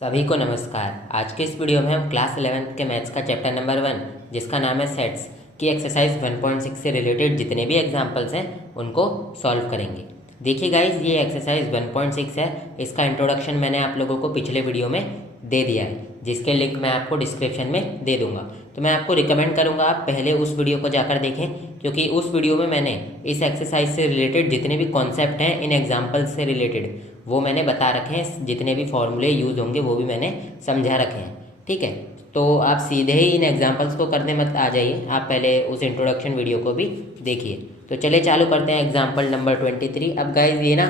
सभी को नमस्कार। आज के इस वीडियो में हम क्लास 11th के मैथ्स का चैप्टर नंबर 1 जिसका नाम है सेट्स की एक्सरसाइज 1.6 से रिलेटेड जितने भी एग्जांपल्स हैं उनको सॉल्व करेंगे। देखिए गाइज, ये एक्सरसाइज 1.6 है। इसका इंट्रोडक्शन मैंने आप लोगों को पिछले वीडियो में दे दिया है, जिसके लिंक मैं आपको डिस्क्रिप्शन में दे दूंगा। तो मैं आपको रिकमेंड करूंगा आप पहले उस वीडियो को जाकर देखें, क्योंकि उस वीडियो में मैंने इस एक्सरसाइज से रिलेटेड जितने भी कॉन्सेप्ट हैं इन एग्जाम्पल्स से रिलेटेड वो मैंने बता रखे हैं। जितने भी फॉर्मूले यूज़ होंगे वो भी मैंने समझा रखे हैं। ठीक है, तो आप सीधे ही इन एग्जाम्पल्स को करने मत आ जाइए, आप पहले उस इंट्रोडक्शन वीडियो को भी देखिए। तो चलिए चालू करते हैं एग्जाम्पल नंबर 23। अब गाइज ये ना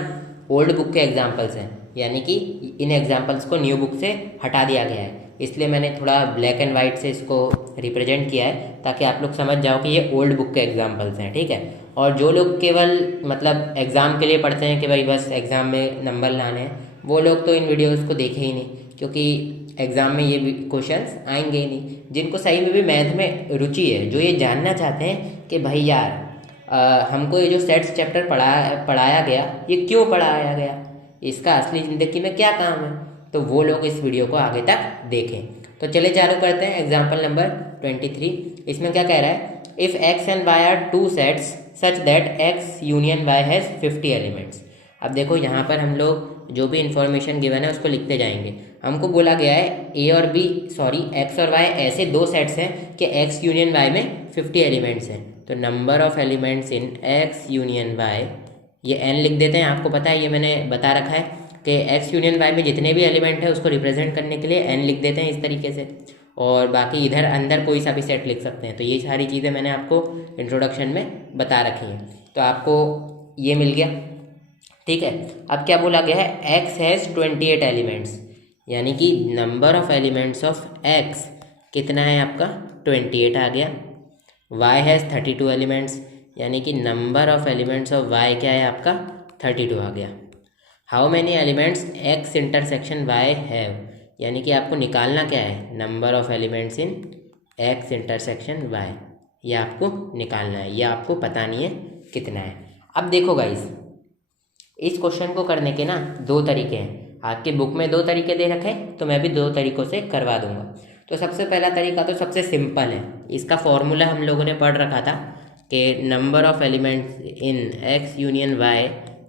ओल्ड बुक के एग्जाम्पल्स हैं, यानी कि इन एग्जाम्पल्स को न्यू बुक से हटा दिया गया है, इसलिए मैंने थोड़ा ब्लैक एंड वाइट से इसको रिप्रेजेंट किया है ताकि आप लोग समझ जाओ कि ये ओल्ड बुक के एग्जाम्पल्स हैं। ठीक है, और जो लोग केवल मतलब एग्ज़ाम के लिए पढ़ते हैं कि भाई बस एग्ज़ाम में नंबर लाने हैं, वो लोग तो इन वीडियोस को देखे ही नहीं, क्योंकि एग्ज़ाम में ये क्वेश्चंस आएंगे ही नहीं। जिनको सही में भी मैथ में रुचि है, जो ये जानना चाहते हैं कि भाई यार हमको ये जो सेट्स चैप्टर पढ़ाया गया ये क्यों पढ़ाया गया, इसका असली ज़िंदगी में क्या काम है, तो वो लोग इस वीडियो को आगे तक देखें। तो चले चालू करते हैं एग्जाम्पल नंबर 23। इसमें क्या कह रहा है, if X and Y are two sets such that X union Y has 50 elements. अब देखो यहाँ पर हम लोग जो भी इंफॉर्मेशन गिवन है उसको लिखते जाएंगे। हमको बोला गया है एक्स और वाई ऐसे दो सेट्स हैं कि एक्स यूनियन वाई में 50 एलिमेंट्स हैं। तो number of elements in X union Y, ये एन लिख देते हैं। आपको पता है, ये मैंने बता रखा है कि एक्स यूनियन वाई में जितने भी एलिमेंट है उसको रिप्रेजेंट करने के लिए एन लिख देते हैं इस तरीके से, और बाकी इधर अंदर कोई सा भी सेट लिख सकते हैं। तो ये सारी चीज़ें मैंने आपको इंट्रोडक्शन में बता रखी हैं, तो आपको ये मिल गया। ठीक है, अब क्या बोला गया है, एक्स हैज़ 28 एलिमेंट्स, यानी कि number of elements of x कितना है आपका 28 आ गया। वाई हैज़ 32 एलिमेंट्स, यानी कि number of elements of Y क्या है आपका 32 आ गया। How many elements X intersection Y have, यानी कि आपको निकालना क्या है, number of elements in X intersection Y, ये आपको निकालना है, ये आपको पता नहीं है कितना है। अब देखो गाइस, इस क्वेश्चन को करने के ना दो तरीके हैं। आपके बुक में दो तरीके दे रखे हैं, तो मैं भी दो तरीक़ों से करवा दूंगा। तो सबसे पहला तरीका तो सबसे सिंपल है, इसका फॉर्मूला हम लोगों ने पढ़ रखा था कि number of elements in X union Y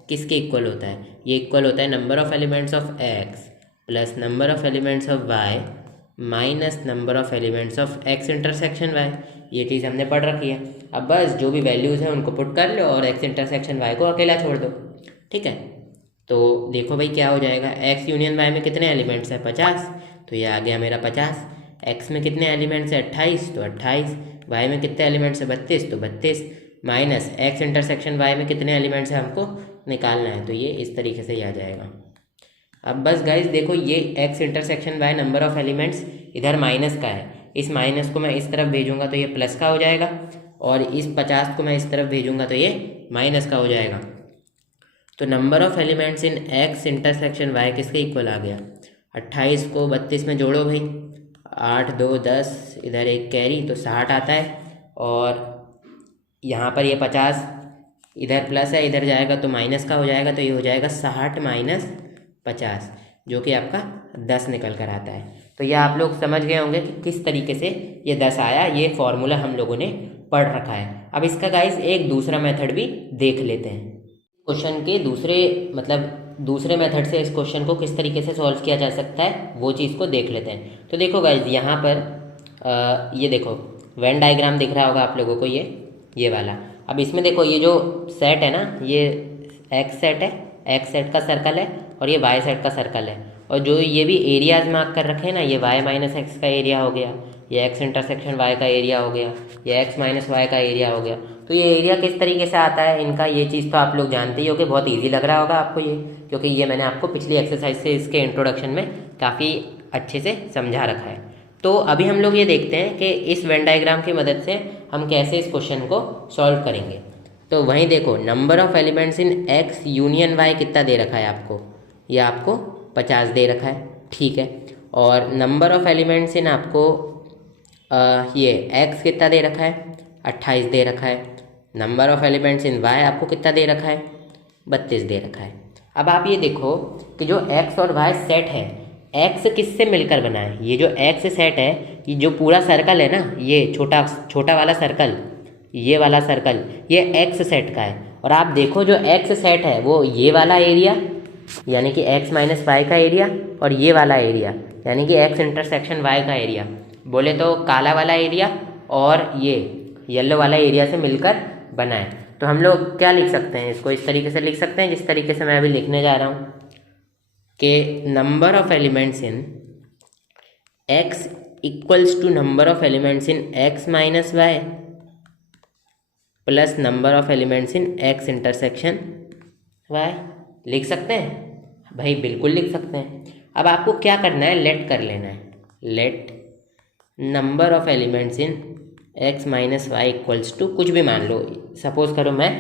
किसके इक्वल होता है, ये इक्वल होता है number of elements of X plus number of elements of Y minus number of elements of X intersection Y. ये चीज़ हमने पढ़ रखी है। अब बस जो भी वैल्यूज़ हैं उनको पुट कर लो और एक्स इंटरसेक्शन वाई को अकेला छोड़ दो। ठीक है, तो देखो भाई क्या हो जाएगा, एक्स यूनियन वाई में कितने एलिमेंट्स हैं 50, तो ये आ गया मेरा 50। एक्स में कितने एलिमेंट्स हैं 28, तो 28। वाई में कितने एलिमेंट्स हैं 32, तो 32 माइनस एक्स इंटरसेक्शन वाई में कितने एलिमेंट्स हैं हमको निकालना है, तो ये इस तरीके से ही आ जाएगा। अब बस गाइस देखो, ये X intersection Y number of elements इधर माइनस का है, इस माइनस को मैं इस तरफ भेजूंगा तो ये प्लस का हो जाएगा, और इस 50 को मैं इस तरफ भेजूंगा तो ये माइनस का हो जाएगा। तो number of elements in X intersection Y किसके इक्वल आ गया, 28 को 32 में जोड़ो भाई, 8 2 10, इधर एक कैरी तो 60 आता है, और यहाँ पर ये 50 इधर प्लस है, इधर जाएगा तो माइनस का हो जाएगा, तो ये हो जाएगा 60 माइनस 50, जो कि आपका 10 निकल कर आता है। तो ये आप लोग समझ गए होंगे कि किस तरीके से ये 10 आया, ये फॉर्मूला हम लोगों ने पढ़ रखा है। अब इसका गाइस एक दूसरा मेथड भी देख लेते हैं। क्वेश्चन के दूसरे मेथड से इस क्वेश्चन को किस तरीके से सॉल्व किया जा सकता है वो चीज़ को देख लेते हैं। तो देखो गाइज, यहाँ पर ये देखो वेन डायग्राम दिख रहा होगा आप लोगों को, ये वाला। अब इसमें देखो ये जो सेट है ना, ये एक्स सेट है, एक्स सेट का सर्कल है, और ये वाई सेट का सर्कल है, और जो ये भी एरियाज मार्क कर रखे हैं ना, ये वाई माइनस एक्स का एरिया हो गया, ये एक्स इंटरसेक्शन वाई का एरिया हो गया, ये एक्स माइनस वाई का एरिया हो गया। तो ये एरिया किस तरीके से आता है इनका, ये चीज़ तो आप लोग जानते ही हो कि बहुत ईजी लग रहा होगा आपको ये, क्योंकि ये मैंने आपको पिछली एक्सरसाइज से इसके इंट्रोडक्शन में काफ़ी अच्छे से समझा रखा है। तो अभी हम लोग ये देखते हैं कि इस वेन डायग्राम की मदद से हम कैसे इस क्वेश्चन को सॉल्व करेंगे। तो वहीं देखो, number of elements in X union Y कितना दे रखा है आपको, ये आपको 50 दे रखा है। ठीक है, और नंबर ऑफ एलिमेंट्स इन आपको ये एक्स कितना दे रखा है 28 दे रखा है। Number of elements in Y आपको कितना दे रखा है 32 दे रखा है। अब आप ये देखो कि जो एक्स और वाई सेट है एक्स किससे मिलकर बना है? ये जो एक्स सेट है, ये जो पूरा सर्कल है ना, ये छोटा छोटा वाला सर्कल, ये वाला सर्कल, ये एक्स सेट का है। और आप देखो जो एक्स सेट है वो ये वाला एरिया यानी कि एक्स माइनस वाई का एरिया, और ये वाला एरिया यानी कि एक्स इंटरसेक्शन वाई का एरिया, बोले तो काला वाला एरिया और ये येलो वाला एरिया से मिलकर बना है। तो हम लोग क्या लिख सकते हैं, इसको इस तरीके से लिख सकते हैं जिस तरीके से मैं अभी लिखने जा रहा हूँ कि number of elements in X equals to number of elements in X minus Y plus number of elements in X intersection Y. लिख सकते हैं भाई, बिल्कुल लिख सकते हैं। अब आपको क्या करना है, लेट कर लेना है। Let number of elements in X minus Y equals to कुछ भी मान लो, सपोज करो मैं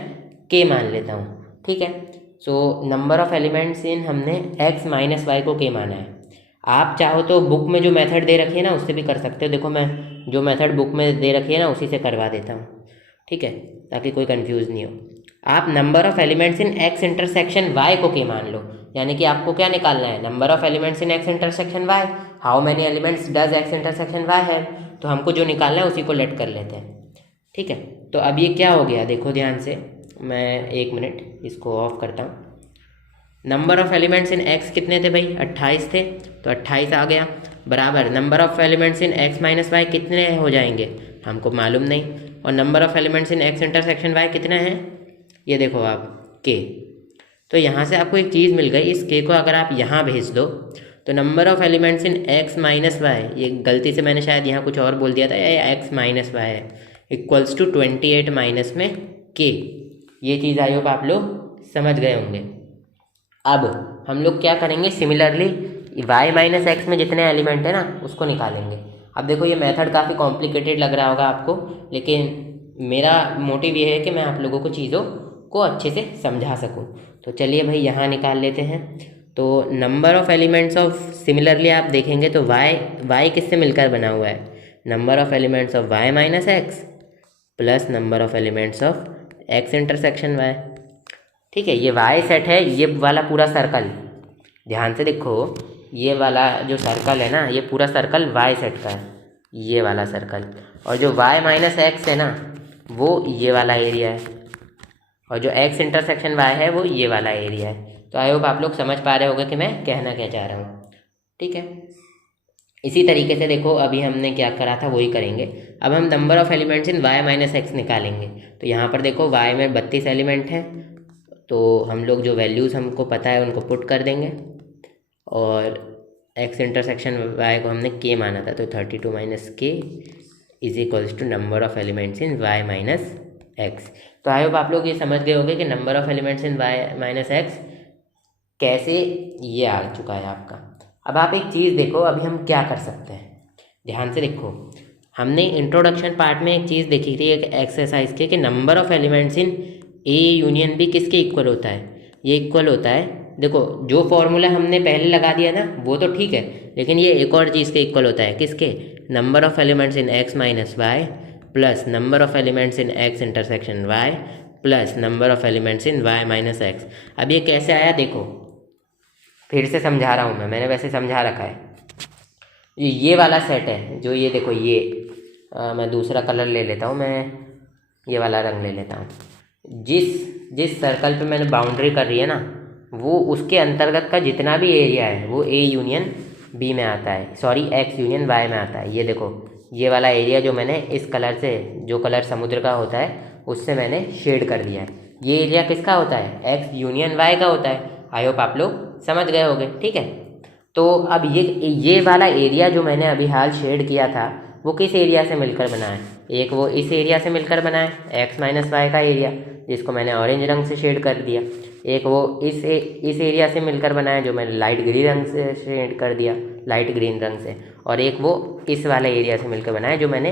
के मान लेता हूँ, ठीक है। सो नंबर ऑफ एलिमेंट्स इन हमने एक्स माइनस वाई को के माना है। आप चाहो तो बुक में जो मेथड दे रखी है ना उससे भी कर सकते हो। देखो मैं जो मेथड बुक में दे रखी है ना उसी से करवा देता हूँ, ठीक है, ताकि कोई कंफ्यूज नहीं हो। आप number of elements in X intersection Y को के मान लो, यानी कि आपको क्या निकालना है, number of elements in X intersection Y, how many elements does X intersection Y है। तो हमको जो निकालना है उसी को लेट कर लेते हैं, ठीक है। तो अब ये क्या हो गया, देखो ध्यान से, मैं 1 मिनट इसको ऑफ करता हूँ। Number of elements in x कितने थे भाई, 28 थे, तो 28 आ गया, बराबर number of elements in X minus Y कितने हो जाएंगे हमको मालूम नहीं, और number of elements in X intersection Y कितने हैं, ये देखो आप के। तो यहाँ से आपको एक चीज़ मिल गई, इस के को अगर आप यहाँ भेज दो तो number of elements in X minus Y, ये गलती से मैंने शायद यहाँ कुछ और बोल दिया था, ये एक्स माइनस वाई है, इक्वल्स टू 28 माइनस में के। ये चीज़ आई होप आप लोग समझ गए होंगे। अब हम लोग क्या करेंगे, सिमिलरली y माइनस एक्स में जितने एलिमेंट है ना उसको निकालेंगे। अब देखो ये मेथड काफ़ी कॉम्प्लिकेटेड लग रहा होगा आपको, लेकिन मेरा मोटिव ये है कि मैं आप लोगों को चीज़ों को अच्छे से समझा सकूं। तो चलिए भाई यहाँ निकाल लेते हैं। तो number of elements of, similarly आप देखेंगे तो y किससे मिलकर बना हुआ है, number of elements of y minus x plus number of elements of x intersection y, ठीक है। ये y सेट है, ये वाला पूरा सर्कल, ध्यान से देखो, ये वाला जो सर्कल है ना ये पूरा सर्कल y सेट का है, ये वाला सर्कल, और जो y माइनस एक्स है ना वो ये वाला एरिया है, और जो x इंटरसेक्शन y है वो ये वाला एरिया है। तो आई होप आप लोग समझ पा रहे होंगे कि मैं कहना क्या चाह रहा हूँ, ठीक है। इसी तरीके से देखो अभी हमने क्या करा था वही करेंगे। अब हम number of elements in y minus x निकालेंगे। तो यहाँ पर देखो y में 32 एलिमेंट हैं, तो हम लोग जो वैल्यूज़ हमको पता है उनको पुट कर देंगे, और x इंटरसेक्शन y को हमने k माना था, तो 32 माइनस के is equals to number of elements in y minus X. तो आई होप आप लोग ये समझ गए होंगे कि number of elements in y minus x कैसे ये आ चुका है आपका। अब आप एक चीज़ देखो, अभी हम क्या कर सकते हैं, ध्यान से देखो, हमने इंट्रोडक्शन पार्ट में एक चीज़ देखी थी एक एक्सरसाइज के, कि number of elements in A union B किसके इक्वल होता है, ये इक्वल होता है। देखो जो फॉर्मूला हमने पहले लगा दिया ना वो तो ठीक है, लेकिन ये एक और चीज़ के इक्वल होता है, किसके, number of elements in X minus Y plus number of elements in X intersection Y plus number of elements in Y minus X. अब ये कैसे आया देखो, फिर से समझा रहा हूँ मैंने वैसे समझा रखा है। ये वाला सेट है जो ये देखो, ये मैं दूसरा कलर ले लेता हूँ, मैं ये वाला रंग ले लेता हूँ। जिस सर्कल पे मैंने बाउंड्री कर रही है ना वो उसके अंतर्गत का जितना भी एरिया है वो ए यूनियन बी में आता है, सॉरी एक्स यूनियन वाई में आता है। ये देखो ये वाला एरिया जो मैंने इस कलर से, जो कलर समुद्र का होता है उससे मैंने शेड कर दिया है, ये एरिया किसका होता है, एक्स यूनियन वाई का होता है। आई होप आप लोग समझ गए होंगे, ठीक है। तो अब ये वाला एरिया जो मैंने अभी हाल शेड किया था वो किस एरिया से मिलकर बना है, एक वो इस एरिया से मिलकर बना है एक्स माइनस वाई का एरिया जिसको मैंने ऑरेंज रंग से शेड कर दिया, एक वो इस एरिया से मिलकर बना है जो मैंने लाइट ग्रीन रंग से शेड कर दिया, लाइट ग्रीन रंग से, और एक वो इस वाले एरिया से मिलकर बना है जो मैंने,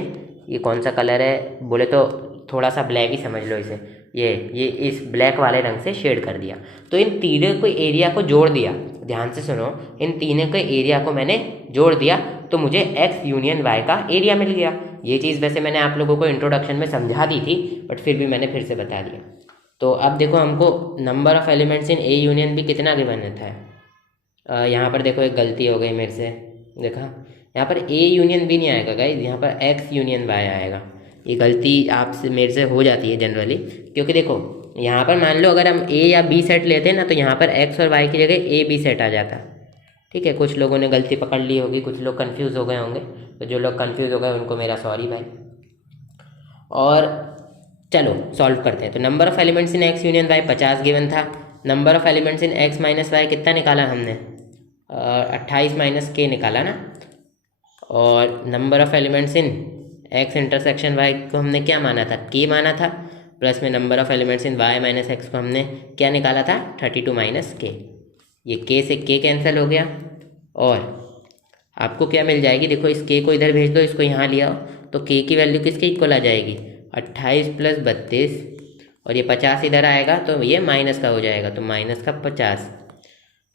ये कौन सा कलर है बोले तो थोड़ा सा ब्लैक ही समझ लो इसे, ये इस ब्लैक वाले रंग से शेड कर दिया। तो इन तीनों को एरिया को जोड़ दिया, ध्यान से सुनो, इन तीनों के एरिया को मैंने जोड़ दिया तो मुझे एक्स यूनियन वाई का एरिया मिल गया। ये चीज़ वैसे मैंने आप लोगों को इंट्रोडक्शन में समझा दी थी बट फिर भी मैंने फिर से बता दिया। तो अब देखो हमको number of elements in A union B कितना गिवन था, यहाँ पर देखो एक गलती हो गई मेरे से, देखा यहाँ पर ए यूनियन बी नहीं आएगा गाइज, यहाँ पर एक्स यूनियन वाई आएगा। ये गलती आपसे मेरे से हो जाती है जनरली, क्योंकि देखो यहाँ पर मान लो अगर हम ए या बी सेट लेते हैं ना, तो यहाँ पर एक्स और वाई की जगह ए बी सेट आ जाता। ठीक है, कुछ लोगों ने गलती पकड़ ली होगी, कुछ लोग कंफ्यूज हो गए होंगे, तो जो लोग कंफ्यूज हो गए उनको मेरा सॉरी भाई। और चलो सॉल्व करते हैं। तो number of elements in X union Y 50 given था। Number of elements in X minus Y कितना निकाला हमने, 28 माइनस के निकाला ना। और number of elements in X intersection Y को हमने क्या माना था, के माना था। प्लस में number of elements in Y minus X को हमने क्या निकाला था, 32 माइनस के। ये के से के कैंसिल हो गया और आपको क्या मिल जाएगी, देखो इस के को इधर भेज दो, इसको यहाँ लिया आओ, तो के की वैल्यू किसके इक्वल आ जाएगी, 28 प्लस 32, और ये 50 इधर आएगा तो ये माइनस का हो जाएगा, तो माइनस का 50।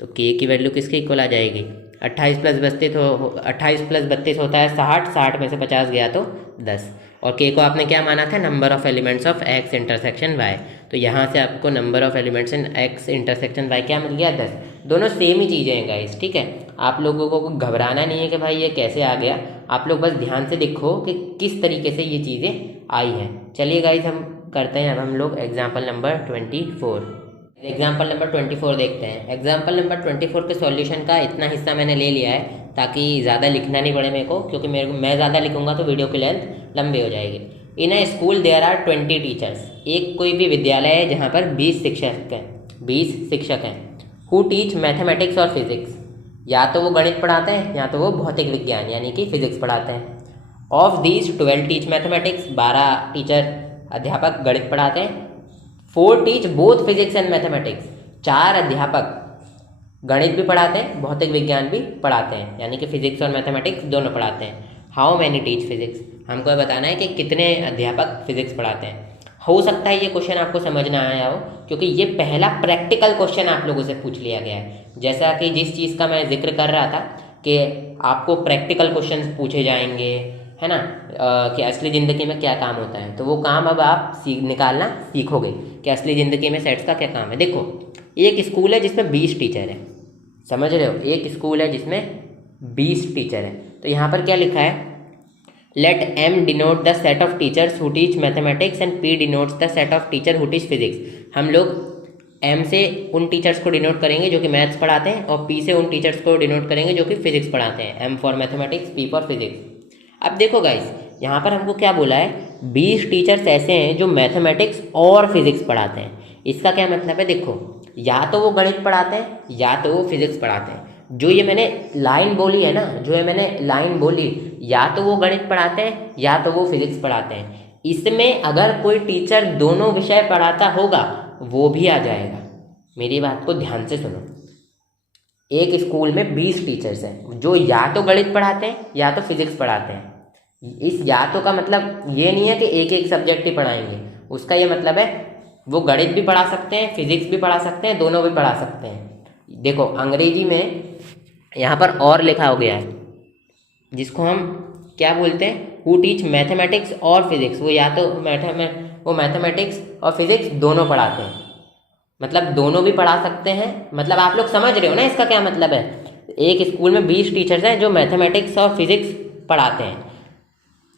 तो के की वैल्यू किसके इक्वल आ जाएगी, 28 प्लस 32 होता है 60, 60 में से 50 गया तो 10। और के को आपने क्या माना था, number of elements of X intersection Y. तो यहाँ से आपको number of elements in X intersection Y क्या मिल गया, 10। दोनों सेम ही चीज़ें हैं गाइस, ठीक है। आप लोगों को घबराना नहीं है कि भाई ये कैसे आ गया, आप लोग बस ध्यान से देखो कि किस तरीके से ये चीज़ें आई हैं। चलिए गाइस हम करते हैं अब हम लोग एग्जाम्पल नंबर 24। एग्जाम्पल नंबर 24 देखते हैं। एग्जाम्पल नंबर 24 के सॉल्यूशन का इतना हिस्सा मैंने ले लिया है ताकि ज़्यादा लिखना नहीं पड़े मेरे को, क्योंकि मैं ज़्यादा लिखूंगा तो वीडियो की लेंथ लंबी हो जाएगी। इन ए स्कूल देयर आर 20 टीचर्स। एक कोई भी विद्यालय है जहाँ पर 20 शिक्षक हैं हु टीच मैथमेटिक्स और फिजिक्स। या तो वो गणित पढ़ाते हैं या तो वो भौतिक विज्ञान यानी कि फिजिक्स पढ़ाते हैं। Of these 12 teach mathematics. 12 teacher अध्यापक गणित पढ़ाते हैं। 4 teach both physics and mathematics. 4 अध्यापक गणित भी पढ़ाते हैं, भौतिक विज्ञान भी पढ़ाते हैं, यानी कि फिजिक्स और मैथमेटिक्स दोनों पढ़ाते हैं। How many teach physics. हमको ये बताना है कि कितने अध्यापक फिजिक्स पढ़ाते हैं। हो सकता है ये क्वेश्चन आपको समझ ना आया हो, क्योंकि ये पहला प्रैक्टिकल क्वेश्चन आप लोगों से पूछ लिया गया है। जैसा कि जिस चीज़ का मैं जिक्र कर रहा था कि आपको प्रैक्टिकल क्वेश्चन पूछे जाएंगे, है ना, कि असली ज़िंदगी में क्या काम होता है, तो वो काम अब आप निकालना सीखोगे कि असली ज़िंदगी में सेट्स का क्या काम है। देखो एक स्कूल है जिसमें 20 टीचर हैं, समझ रहे हो, एक स्कूल है जिसमें 20 टीचर हैं। तो यहाँ पर क्या लिखा है, let M denote the set of teachers who teach mathematics and P denotes the set of teacher who teach physics. हम लोग एम से उन टीचर्स को डिनोट करेंगे जो कि मैथ्स पढ़ाते हैं, और पी से उन टीचर्स को डिनोट करेंगे जो कि फिजिक्स पढ़ाते हैं। M for mathematics, P for physics. अब देखो गाइस यहाँ पर हमको क्या बोला है, 20 टीचर्स ऐसे हैं जो मैथमेटिक्स और फिजिक्स पढ़ाते हैं। इसका क्या मतलब है, देखो या तो वो गणित पढ़ाते हैं या तो वो फिजिक्स पढ़ाते हैं। जो ये मैंने लाइन बोली है ना, या तो वो गणित पढ़ाते हैं या तो वो फिजिक्स पढ़ाते हैं। इसमें अगर कोई टीचर दोनों विषय पढ़ाता होगा वो भी आ जाएगा। मेरी बात को ध्यान से सुनो। एक स्कूल में 20 टीचर्स हैं जो या तो गणित पढ़ाते हैं या तो फिजिक्स पढ़ाते हैं। इस या तो का मतलब ये नहीं है कि एक एक सब्जेक्ट ही पढ़ाएंगे, उसका ये मतलब है वो गणित भी पढ़ा सकते हैं, फिजिक्स भी पढ़ा सकते हैं, दोनों भी पढ़ा सकते हैं। देखो अंग्रेजी में यहाँ पर और लिखा हो गया है, जिसको हम क्या बोलते हैं, हु टीच मैथमेटिक्स और फिजिक्स। वो या तो मैथमेटिक्स और फिजिक्स दोनों पढ़ाते हैं, मतलब दोनों भी पढ़ा सकते हैं। मतलब आप लोग समझ रहे हो ना इसका क्या मतलब है। एक स्कूल में 20 टीचर्स हैं जो मैथमेटिक्स और फिजिक्स पढ़ाते हैं।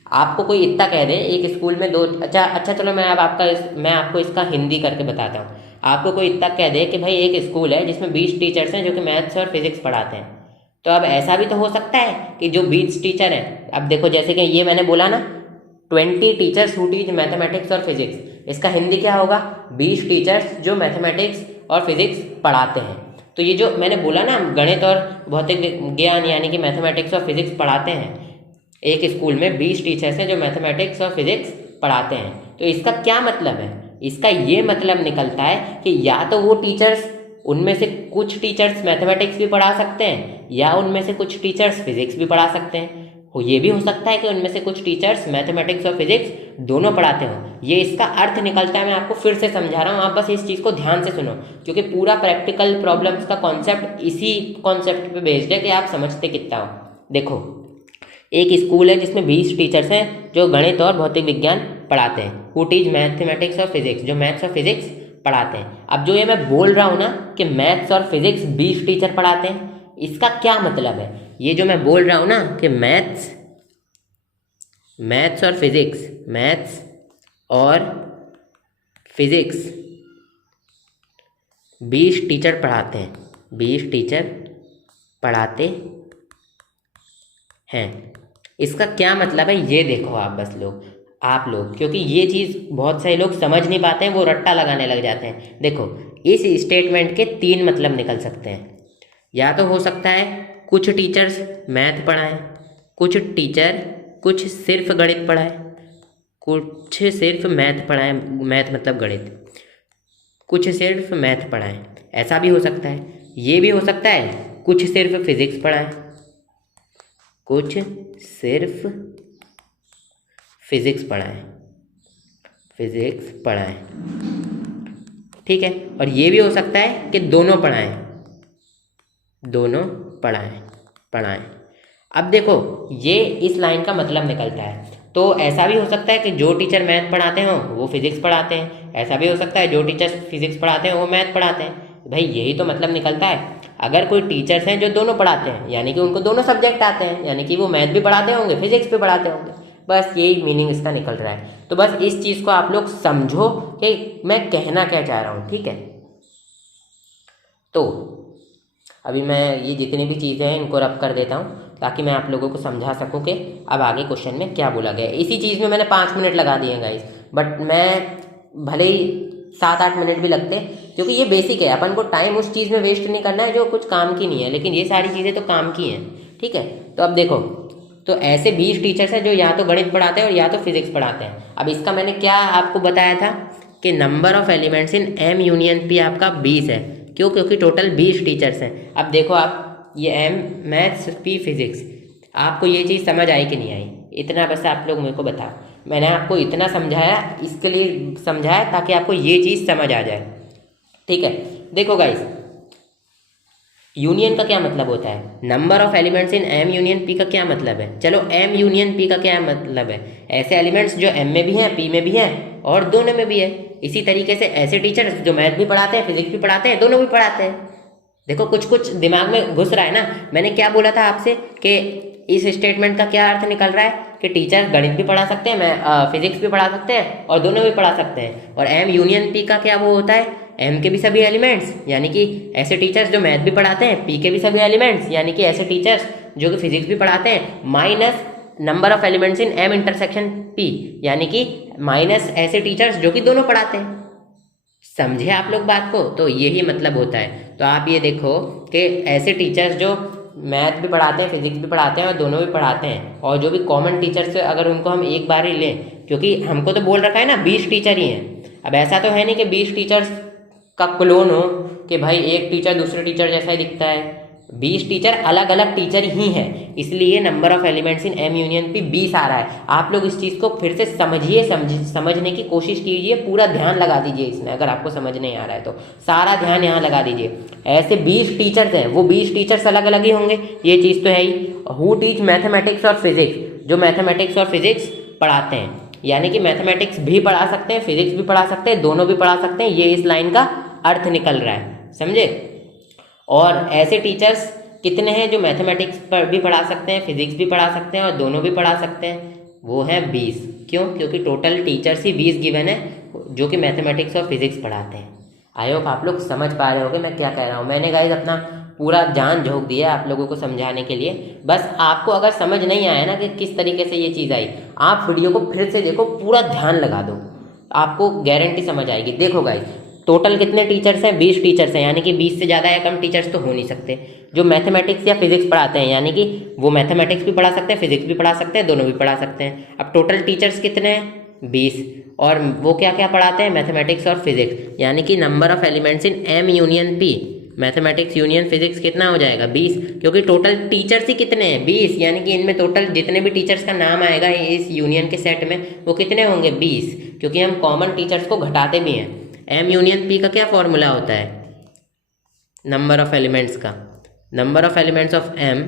आपको कोई इतना कह दे एक स्कूल में 2, अच्छा चलो मैं आपको इसका हिंदी करके बताता हूँ। आपको कोई इतना कह दे कि भाई एक स्कूल है जिसमें 20 टीचर्स हैं जो कि मैथ्स और फिजिक्स पढ़ाते हैं, तो अब ऐसा भी तो हो सकता है कि जो 20 टीचर हैं, अब देखो जैसे कि ये मैंने बोला ना 20 टीचर्स हु टीच मैथमेटिक्स और फिजिक्स, इसका हिंदी क्या होगा, 20 टीचर्स जो मैथमेटिक्स और फिजिक्स पढ़ाते हैं। तो ये जो मैंने बोला ना गणित और भौतिक विज्ञान यानी कि मैथमेटिक्स और फिजिक्स पढ़ाते हैं, एक स्कूल में 20 टीचर्स हैं जो मैथमेटिक्स और फिजिक्स पढ़ाते हैं। तो इसका क्या मतलब है, इसका ये मतलब निकलता है कि या तो वो टीचर्स, उनमें से कुछ टीचर्स मैथमेटिक्स भी पढ़ा सकते हैं या उनमें से कुछ टीचर्स फिजिक्स भी पढ़ा सकते हैं। ये भी हो सकता है कि उनमें से कुछ टीचर्स मैथमेटिक्स और फिजिक्स दोनों पढ़ाते हो। ये इसका अर्थ निकलता है। मैं आपको फिर से समझा रहा हूँ, आप बस इस चीज़ को ध्यान से सुनो, क्योंकि पूरा प्रैक्टिकल प्रॉब्लम्स का कॉन्सेप्ट इसी कॉन्सेप्ट पे बेस्ड है कि आप समझते कितना हो। देखो एक स्कूल है जिसमें 20 टीचर्स हैं जो गणित और भौतिक विज्ञान पढ़ाते हैं, हु टीच मैथमेटिक्स और फिजिक्स, जो मैथ्स और फिजिक्स पढ़ाते हैं। अब जो ये मैं बोल रहा हूँ ना कि मैथ्स और फिजिक्स 20 टीचर पढ़ाते हैं, इसका क्या मतलब है? ये जो मैं बोल रहा हूँ ना कि मैथ्स और फिजिक्स, मैथ्स और फिजिक्स 20 टीचर पढ़ाते हैं, 20 टीचर पढ़ाते हैं। इसका क्या मतलब है ये देखो आप आप लोग, क्योंकि ये चीज़ बहुत सारे लोग समझ नहीं पाते हैं, वो रट्टा लगाने लग जाते हैं। देखो इस स्टेटमेंट के 3 मतलब निकल सकते हैं। या तो हो सकता है कुछ टीचर्स मैथ पढ़ाएं, कुछ टीचर कुछ सिर्फ गणित पढ़ाएं, कुछ सिर्फ मैथ पढ़ाएं, मैथ मतलब गणित, कुछ सिर्फ मैथ पढ़ाएं, ऐसा भी हो सकता है। ये भी हो सकता है कुछ सिर्फ फिजिक्स पढ़ाएं, कुछ सिर्फ फिजिक्स पढ़ाएं, फिजिक्स पढ़ाएं, ठीक है। और ये भी हो सकता है कि दोनों पढ़ाएं, दोनों पढ़ाएं। अब देखो ये इस लाइन का मतलब निकलता है। तो ऐसा भी हो सकता है कि जो टीचर मैथ पढ़ाते हो वो फिजिक्स पढ़ाते हैं, ऐसा भी हो सकता है जो टीचर फिजिक्स पढ़ाते हैं वो मैथ पढ़ाते हैं। भाई यही तो मतलब निकलता है। अगर कोई टीचर्स हैं जो दोनों पढ़ाते हैं, यानी कि उनको दोनों सब्जेक्ट आते हैं, यानी कि वो मैथ भी पढ़ाते होंगे, फिजिक्स भी पढ़ाते होंगे। बस यही मीनिंग इसका निकल रहा है। तो बस इस चीज़ को आप लोग समझो कि मैं कहना क्या चाह रहा हूँ, ठीक है। तो अभी मैं ये जितनी भी चीज़ें हैं इनको रब कर देता हूँ ताकि मैं आप लोगों को समझा सकूँ कि अब आगे क्वेश्चन में क्या बोला गया है। इसी चीज़ में मैंने 5 मिनट लगा दिए गाइस, बट मैं भले ही 7-8 मिनट भी लगते, क्योंकि ये बेसिक है। अपन को टाइम उस चीज़ में वेस्ट नहीं करना है जो कुछ काम की नहीं है, लेकिन ये सारी चीज़ें तो काम की हैं, ठीक है। तो अब देखो, तो ऐसे 20 टीचर्स हैं जो या तो गणित पढ़ाते हैं और या तो फिजिक्स पढ़ाते हैं। अब इसका मैंने क्या आपको बताया था कि number of elements in M union P आपका 20 है। क्यों? क्योंकि टोटल 20 टीचर्स हैं। अब देखो आप, ये एम मैथ्स, पी फिजिक्स, आपको ये चीज़ समझ आई कि नहीं आई? इतना बस आप लोग मेरे को बताओ। मैंने आपको इतना समझाया, इसके लिए समझाया ताकि आपको ये चीज़ समझ आ जाए, ठीक है। देखो गाइस, यूनियन का क्या मतलब होता है? Number of elements in M union P का क्या मतलब है? चलो एम यूनियन पी का क्या मतलब है? ऐसे एलिमेंट्स जो एम में भी हैं, पी में भी हैं और दोनों में भी है। इसी तरीके से ऐसे टीचर्स जो मैथ भी पढ़ाते हैं, फिजिक्स भी पढ़ाते हैं, दोनों भी पढ़ाते हैं। देखो कुछ कुछ दिमाग में घुस रहा है ना। मैंने क्या बोला था आपसे कि इस स्टेटमेंट का क्या अर्थ निकल रहा है कि टीचर गणित भी पढ़ा सकते हैं, मैं फिजिक्स भी पढ़ा सकते हैं और दोनों भी पढ़ा सकते हैं। और एम यूनियन पी का क्या वो होता है? एम के भी सभी एलिमेंट्स, यानी कि ऐसे टीचर्स जो मैथ भी पढ़ाते हैं, पी के भी सभी एलिमेंट्स, यानी कि ऐसे टीचर्स जो कि फिजिक्स भी पढ़ाते हैं, minus number of elements in M intersection P, यानी कि माइनस ऐसे टीचर्स जो कि दोनों पढ़ाते हैं। समझे आप लोग बात को? तो यही मतलब होता है। तो आप ये देखो कि ऐसे टीचर्स जो मैथ भी पढ़ाते हैं, फिजिक्स भी पढ़ाते हैं और दोनों भी पढ़ाते हैं, और जो भी कॉमन टीचर्स से अगर उनको हम एक बार ही लें, क्योंकि हमको तो बोल रखा है ना 20 टीचर ही हैं। अब ऐसा तो है नहीं कि 20 टीचर्स का क्लोन हो कि भाई एक टीचर दूसरे टीचर जैसा ही दिखता है। 20 टीचर अलग अलग टीचर ही हैं, इसलिए number of elements in M union P 20 आ रहा है। आप लोग इस चीज़ को फिर से समझिए, समझने की कोशिश कीजिए, पूरा ध्यान लगा दीजिए इसमें। अगर आपको समझ नहीं आ रहा है तो सारा ध्यान यहाँ लगा दीजिए। ऐसे 20 टीचर्स हैं, वो 20 टीचर्स अलग अलग ही होंगे, ये चीज़ तो है ही। हु टीच मैथमेटिक्स और फिजिक्स, जो मैथमेटिक्स और फिजिक्स पढ़ाते हैं, यानी कि मैथमेटिक्स भी पढ़ा सकते हैं, फिजिक्स भी पढ़ा सकते हैं, दोनों भी पढ़ा सकते हैं। ये इस लाइन का अर्थ निकल रहा है, समझे। और ऐसे टीचर्स कितने हैं जो मैथमेटिक्स पर भी पढ़ा सकते हैं, फिजिक्स भी पढ़ा सकते हैं और दोनों भी पढ़ा सकते हैं? वो है 20। क्यों? क्योंकि टोटल टीचर्स ही 20 गिवन है जो कि मैथमेटिक्स और फिजिक्स पढ़ाते हैं। आई होप आप लोग समझ पा रहे होंगे मैं क्या कह रहा हूँ। मैंने गाइस अपना पूरा जान झोंक दिया आप लोगों को समझाने के लिए। बस आपको अगर समझ नहीं आया ना कि किस तरीके से ये चीज़ आई, आप वीडियो को फिर से देखो, पूरा ध्यान लगा दो, आपको गारंटी समझ आएगी। देखो गाइस, टोटल कितने टीचर्स हैं? 20 टीचर्स हैं, यानी कि 20 से ज़्यादा या कम टीचर्स तो हो नहीं सकते जो मैथमेटिक्स या फिजिक्स पढ़ाते हैं, यानी कि वो मैथमेटिक्स भी पढ़ा सकते हैं, फिजिक्स भी पढ़ा सकते हैं, दोनों भी पढ़ा सकते हैं। अब टोटल टीचर्स कितने हैं? 20। और वो क्या क्या पढ़ाते हैं? मैथमेटिक्स और फिजिक्स, यानी कि number of elements in M union P, mathematics union physics कितना हो जाएगा? 20। क्योंकि टोटल टीचर्स ही कितने हैं? 20, यानी कि इनमें टोटल जितने भी टीचर्स का नाम आएगा इस यूनियन के सेट में वो कितने होंगे? 20, क्योंकि हम कॉमन टीचर्स को घटाते भी हैं। एम यूनियन पी का क्या फॉर्मूला होता है? नंबर ऑफ एलिमेंट्स का, number of elements of M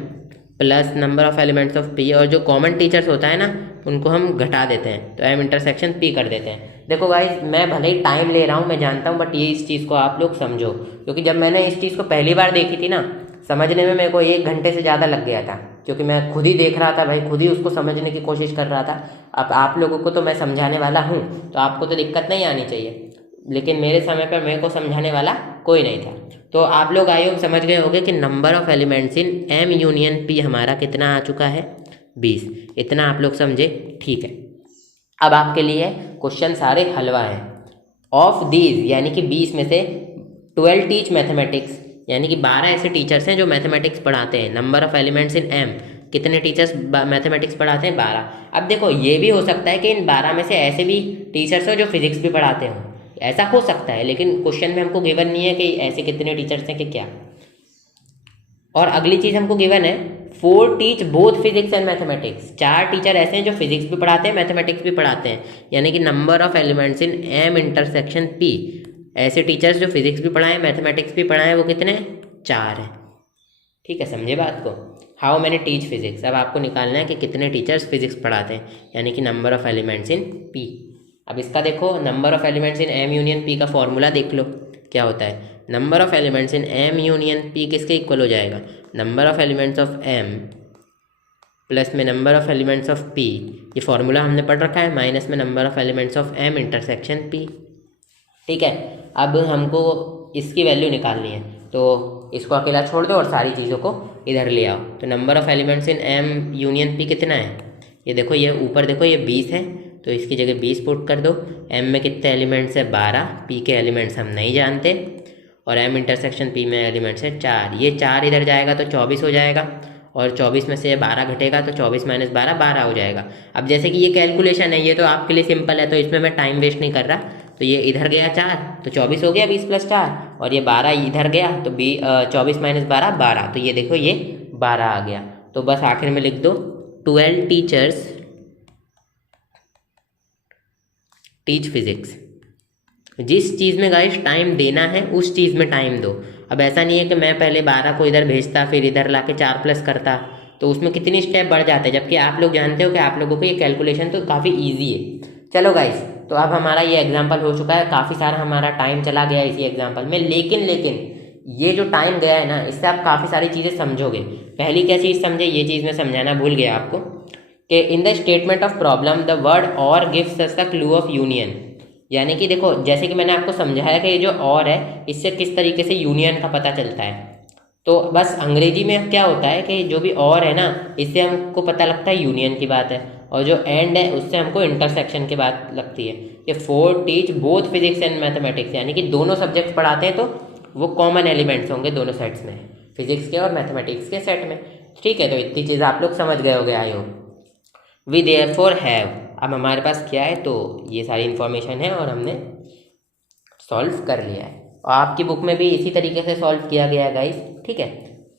plus number of elements of P, और जो कॉमन टीचर्स होता है ना उनको हम घटा देते हैं, तो एम इंटरसेक्शन पी कर देते हैं। देखो गाइस, मैं भले ही टाइम ले रहा हूँ, मैं जानता हूँ, बट ये इस चीज़ को आप लोग समझो, क्योंकि जब मैंने इस चीज़ को पहली बार देखी थी ना, समझने में मेरे को 1 घंटे से ज़्यादा लग गया था, क्योंकि मैं खुद ही देख रहा था भाई, खुद ही उसको समझने की कोशिश कर रहा था। अब आप लोगों को तो मैं समझाने वाला हूँ, तो आपको तो दिक्कत नहीं आनी चाहिए, लेकिन मेरे समय पर मेरे को समझाने वाला कोई नहीं था। तो आप लोग आई होप समझ गए होंगे कि number of elements in M union P हमारा कितना आ चुका है, 20। इतना आप लोग समझे, ठीक है। अब आपके लिए क्वेश्चन सारे हलवा हैं। ऑफ दीज यानी कि 20 में से 12 टीच मैथमेटिक्स, यानी कि 12 ऐसे टीचर्स हैं जो मैथमेटिक्स पढ़ाते हैं। Number of elements in M, कितने टीचर्स मैथमेटिक्स पढ़ाते हैं, 12। अब देखो ये भी हो सकता है कि इन 12 में से ऐसे भी टीचर्स हो जो फिजिक्स भी पढ़ाते हों, ऐसा हो सकता है, लेकिन क्वेश्चन में हमको गिवन नहीं है कि ऐसे कितने टीचर्स हैं कि क्या। और अगली चीज़ हमको गिवन है 4 teach both physics and mathematics, 4 teacher ऐसे हैं जो फिजिक्स भी पढ़ाते हैं मैथमेटिक्स भी पढ़ाते हैं, यानी कि number of elements in M intersection P, ऐसे टीचर्स जो फिजिक्स भी पढ़ाएं मैथमेटिक्स भी पढ़ाएं वो कितने, 4 हैं। ठीक है, समझे बात को। हाउ मैनी टीच फिजिक्स, अब आपको निकालना है कि कितने टीचर्स फिजिक्स पढ़ाते हैं, यानी कि number of elements in P। अब इसका देखो number of elements in M union P का फॉर्मूला देख लो क्या होता है। Number of elements in M union P किसके इक्वल हो जाएगा, number of elements of M plus में number of elements of P, ये फॉर्मूला हमने पढ़ रखा है, माइनस में number of elements of M intersection P। ठीक है, अब हमको इसकी वैल्यू निकालनी है, तो इसको अकेला छोड़ दो और सारी चीज़ों को इधर ले आओ। तो number of elements in M union P कितना है, ये देखो, ये ऊपर देखो ये 20 है, तो इसकी जगह 20 पुट कर दो। M में कितने एलिमेंट्स है, 12, P के एलिमेंट्स हम नहीं जानते, और M इंटरसेक्शन P में एलिमेंट्स है 4। ये 4 इधर जाएगा तो 24 हो जाएगा, और 24 में से 12 घटेगा तो 24 माइनस 12 12 हो जाएगा। अब जैसे कि ये कैलकुलेशन है, ये तो आपके लिए सिंपल है, तो इसमें मैं टाइम वेस्ट नहीं कर रहा, तो ये इधर गया 4 तो 24 हो गया 20 + 4, और ये 12 इधर गया तो 24 माइनस 12 12, तो ये देखो ये 12 आ गया। तो बस आखिर में लिख दो 12 टीचर्स टीच फिजिक्स। जिस चीज़ में गाइस टाइम देना है उस चीज़ में टाइम दो। अब ऐसा नहीं है कि मैं पहले 12 को इधर भेजता फिर इधर लाके 4 प्लस करता, तो उसमें कितनी स्टेप बढ़ जाते हैं, जबकि आप लोग जानते हो कि आप लोगों को ये कैलकुलेशन तो काफ़ी ईजी है। चलो गाइस, तो अब हमारा ये एग्जाम्पल हो चुका है, काफ़ी सारा हमारा टाइम चला गया इसी एग्जाम्पल में, लेकिन ये जो टाइम गया है ना, इससे आप काफ़ी सारी चीज़ें समझोगे। पहली क्या चीज़ समझे, ये चीज़ मैं समझाना भूल गया आपको, कि in the statement of problem the word और gives us the clue of union. यानी कि देखो, जैसे कि मैंने आपको समझाया कि ये जो और है इससे किस तरीके से यूनियन का पता चलता है। तो बस अंग्रेजी में क्या होता है कि जो भी और है ना, इससे हमको पता लगता है यूनियन की बात है, और जो एंड है उससे हमको इंटरसेक्शन की बात लगती है। कि 4 teach both physics and mathematics, यानी कि दोनों सब्जेक्ट्स पढ़ाते हैं, तो वो कॉमन एलिमेंट्स होंगे दोनों सेट्स में, फिजिक्स के और मैथमेटिक्स के सेट में। ठीक है, तो इतनी चीज़ आप लोग समझ गए होंगे I hope. We therefore have, अब हमारे पास क्या है, तो ये सारी इन्फॉर्मेशन है और हमने सॉल्व कर लिया है, और आपकी बुक में भी इसी तरीके से सॉल्व किया गया है गाइस। ठीक है,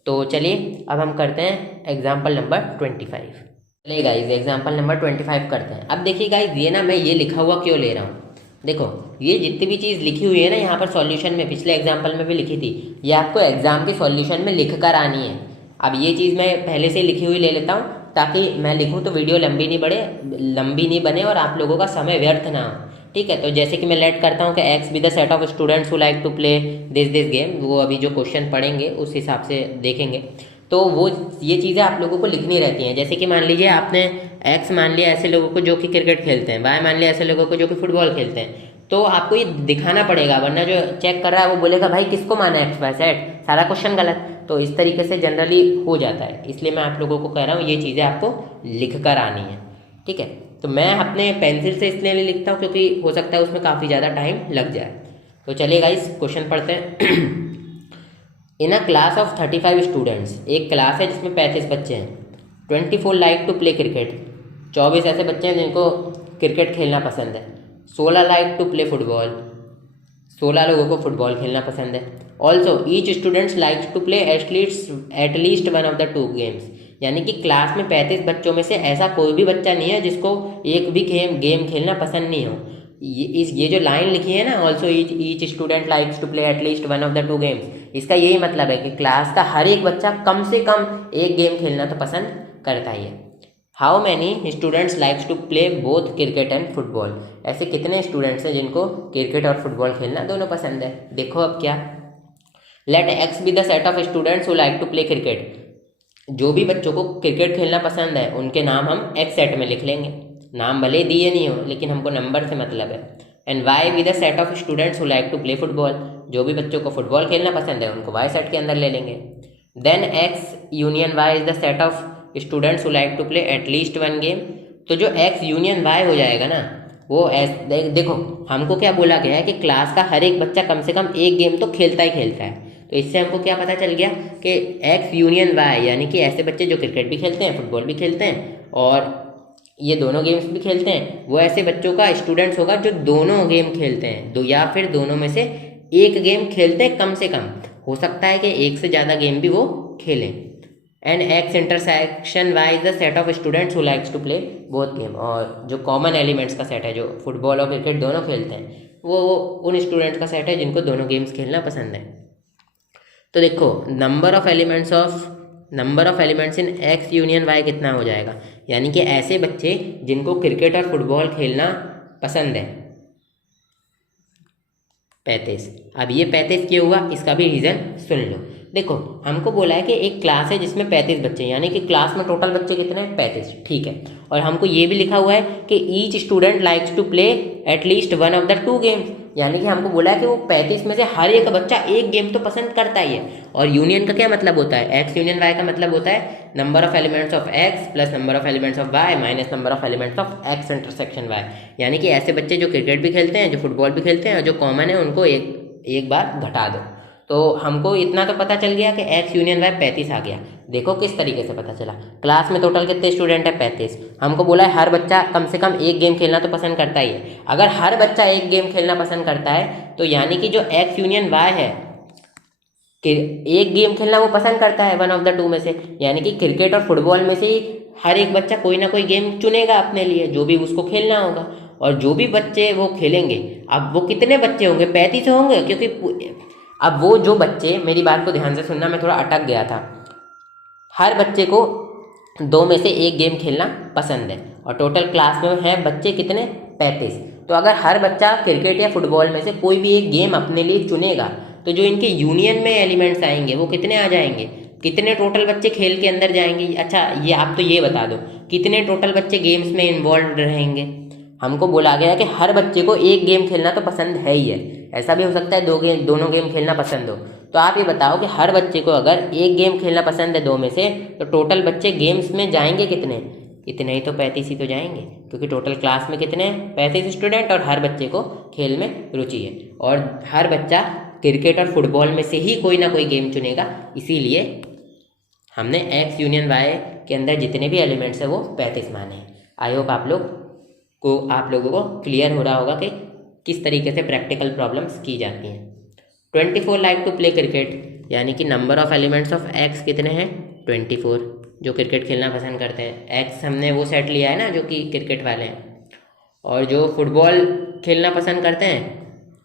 तो चलिए अब हम करते हैं एग्जाम्पल नंबर 25। चलिए गाइस, एग्जाम्पल नंबर 25 करते हैं। अब देखिए गाइस, ये ना मैं ये लिखा हुआ क्यों ले रहा हूँ, देखो ये जितनी भी चीज़ लिखी हुई है ना यहाँ पर सॉल्यूशन में, पिछले एग्जाम्पल में भी लिखी थी, ये आपको एग्जाम के सॉल्यूशन में लिख कर आनी है। अब ये चीज़ मैं पहले से लिखी हुई ले लेता हूँ, ताकि मैं लिखूँ तो वीडियो लंबी नहीं बने और आप लोगों का समय व्यर्थ ना हो। ठीक है, तो जैसे कि मैं लेट करता हूँ कि X be the set of students who like to play this game, वो अभी जो क्वेश्चन पढ़ेंगे उस हिसाब से देखेंगे, तो वो ये चीज़ें आप लोगों को लिखनी रहती हैं। जैसे कि मान लीजिए आपने एक्स मान लिया ऐसे लोगों को जो कि क्रिकेट खेलते हैं, वाई मान लिया ऐसे लोगों को जो कि फुटबॉल खेलते हैं, तो आपको ये दिखाना पड़ेगा, वरना जो चेक कर रहा है वो बोलेगा भाई किसको माना एक्स वाई जेड, सारा क्वेश्चन गलत। तो इस तरीके से जनरली हो जाता है, इसलिए मैं आप लोगों को कह रहा हूँ ये चीज़ें आपको लिख कर आनी है। ठीक है, तो मैं अपने पेंसिल से इसलिए नहीं लिखता हूँ क्योंकि हो सकता है उसमें काफ़ी ज़्यादा टाइम लग जाए। तो चलिए गाइस, क्वेश्चन पढ़ते हैं। इन अ क्लास ऑफ 35 स्टूडेंट्स, एक क्लास है जिसमें 35 बच्चे हैं। 24 लाइक टू प्ले क्रिकेट, 24 ऐसे बच्चे हैं जिनको क्रिकेट खेलना पसंद है। 16 लाइक टू प्ले फुटबॉल, 16 लोगों को फुटबॉल खेलना पसंद है। Also each students likes to play at least one of the 2 games, यानी कि क्लास में 35 बच्चों में से ऐसा कोई भी बच्चा नहीं है जिसको एक भी गेम खेलना पसंद नहीं हो। ये जो लाइन लिखी है ना, also each student likes to play at least one of the 2 games, इसका यही मतलब है कि क्लास का हर एक बच्चा कम से कम एक गेम खेलना तो पसंद करता ही है। How many students likes to play both cricket and football, ऐसे कितने स्टूडेंट्स हैं जिनको क्रिकेट और फुटबॉल खेलना दोनों पसंद है। देखो अब क्या, let X be the set of students who like to play cricket. जो भी बच्चों को क्रिकेट खेलना पसंद है उनके नाम हम एक्स सेट में लिख लेंगे, नाम भले दिए नहीं हो लेकिन हमको नंबर से मतलब है। And Y be the set of students who like to play football. जो भी बच्चों को फुटबॉल खेलना पसंद है उनको वाई सेट के अंदर ले लेंगे। Then X union Y is the set of students who like to play at least one game. तो जो एक्स यूनियन वाई हो जाएगा ना वो देखो हमको क्या बोला गया है कि क्लास का हर एक बच्चा कम से कम एक गेम तो खेलता ही खेलता है। तो इससे हमको क्या पता चल गया कि एक्स यूनियन वाई यानी कि ऐसे बच्चे जो क्रिकेट भी खेलते हैं, फुटबॉल भी खेलते हैं और ये दोनों गेम्स भी खेलते हैं, वो ऐसे बच्चों का स्टूडेंट्स होगा जो दोनों गेम खेलते हैं, दो या फिर दोनों में से एक गेम खेलते हैं कम से कम। हो सकता है कि एक से ज़्यादा गेम भी वो खेलें। And X intersection Y is the set of students who likes to play both game. और जो कॉमन एलिमेंट्स का सेट है, जो फुटबॉल और क्रिकेट दोनों खेलते हैं, वो उन स्टूडेंट्स का सेट है जिनको दोनों गेम्स खेलना पसंद है। तो देखो number of elements in X union Y कितना हो जाएगा, यानी कि ऐसे बच्चे जिनको क्रिकेट और फुटबॉल खेलना पसंद है 35। अब ये 35 क्यों हुआ इसका भी रीज़न सुन लो। देखो हमको बोला है कि एक क्लास है जिसमें 35 बच्चे हैं, यानी कि क्लास में टोटल बच्चे कितने हैं 35, ठीक है। और हमको ये भी लिखा हुआ है कि each student likes to play at least one of the two games, यानी कि हमको बोला है कि वो 35 में से हर एक बच्चा एक गेम तो पसंद करता ही है। और यूनियन का क्या मतलब होता है, एक्स यूनियन वाई का मतलब होता है number of elements of X plus number of elements of Y minus number of elements of X intersection Y. यानी कि ऐसे बच्चे जो क्रिकेट भी खेलते हैं, जो फुटबॉल भी खेलते हैं और जो कॉमन है उनको एक बार घटा दो। तो हमको इतना तो पता चल गया कि एक्स यूनियन वाई 35 आ गया। देखो किस तरीके से पता चला। क्लास में टोटल कितने स्टूडेंट है 35। हमको बोला है हर बच्चा कम से कम एक गेम खेलना तो पसंद करता ही है। अगर हर बच्चा एक गेम खेलना पसंद करता है तो यानी कि जो एक्स यूनियन वाई है कि एक गेम खेलना वो पसंद करता है वन ऑफ द टू में से, यानी कि क्रिकेट और फुटबॉल में से ही हर एक बच्चा कोई ना कोई गेम चुनेगा अपने लिए जो भी उसको खेलना होगा। और जो भी बच्चे वो खेलेंगे, अब वो कितने बच्चे होंगे 35 होंगे, क्योंकि अब वो जो बच्चे, मेरी बात को ध्यान से सुनना, मैं थोड़ा अटक गया था। हर बच्चे को दो में से एक गेम खेलना पसंद है और टोटल क्लास में हैं बच्चे कितने 35। तो अगर हर बच्चा क्रिकेट या फुटबॉल में से कोई भी एक गेम अपने लिए चुनेगा तो जो इनके यूनियन में एलिमेंट्स आएंगे वो कितने आ जाएंगे, कितने टोटल बच्चे खेल के अंदर जाएंगे। अच्छा ये आप तो ये बता दो कितने टोटल बच्चे गेम्स में इन्वॉल्व रहेंगे। हमको बोला गया है कि हर बच्चे को एक गेम खेलना तो पसंद है ही है, ऐसा भी हो सकता है दोनों गेम खेलना पसंद हो। तो आप ये बताओ कि हर बच्चे को अगर एक गेम खेलना पसंद है दो में से, तो टोटल बच्चे गेम्स में जाएंगे कितने, इतने ही तो 35 ही तो जाएंगे, क्योंकि टोटल क्लास में कितने 35 स्टूडेंट और हर बच्चे को खेल में रुचि है। और हर बच्चा क्रिकेट और फुटबॉल में से ही कोई ना कोई गेम चुनेगा, इसीलिए हमने एक्स यूनियन वाई के अंदर जितने भी एलिमेंट्स हैं वो 35 माने हैं। आई होप आप लोगों को क्लियर हो रहा होगा कि किस तरीके से प्रैक्टिकल प्रॉब्लम्स की जाती हैं। 24 लाइक टू प्ले क्रिकेट, यानी कि number of elements of x कितने हैं 24, जो क्रिकेट खेलना पसंद करते हैं। एक्स हमने वो सेट लिया है ना जो कि क्रिकेट वाले हैं, और जो फुटबॉल खेलना पसंद करते हैं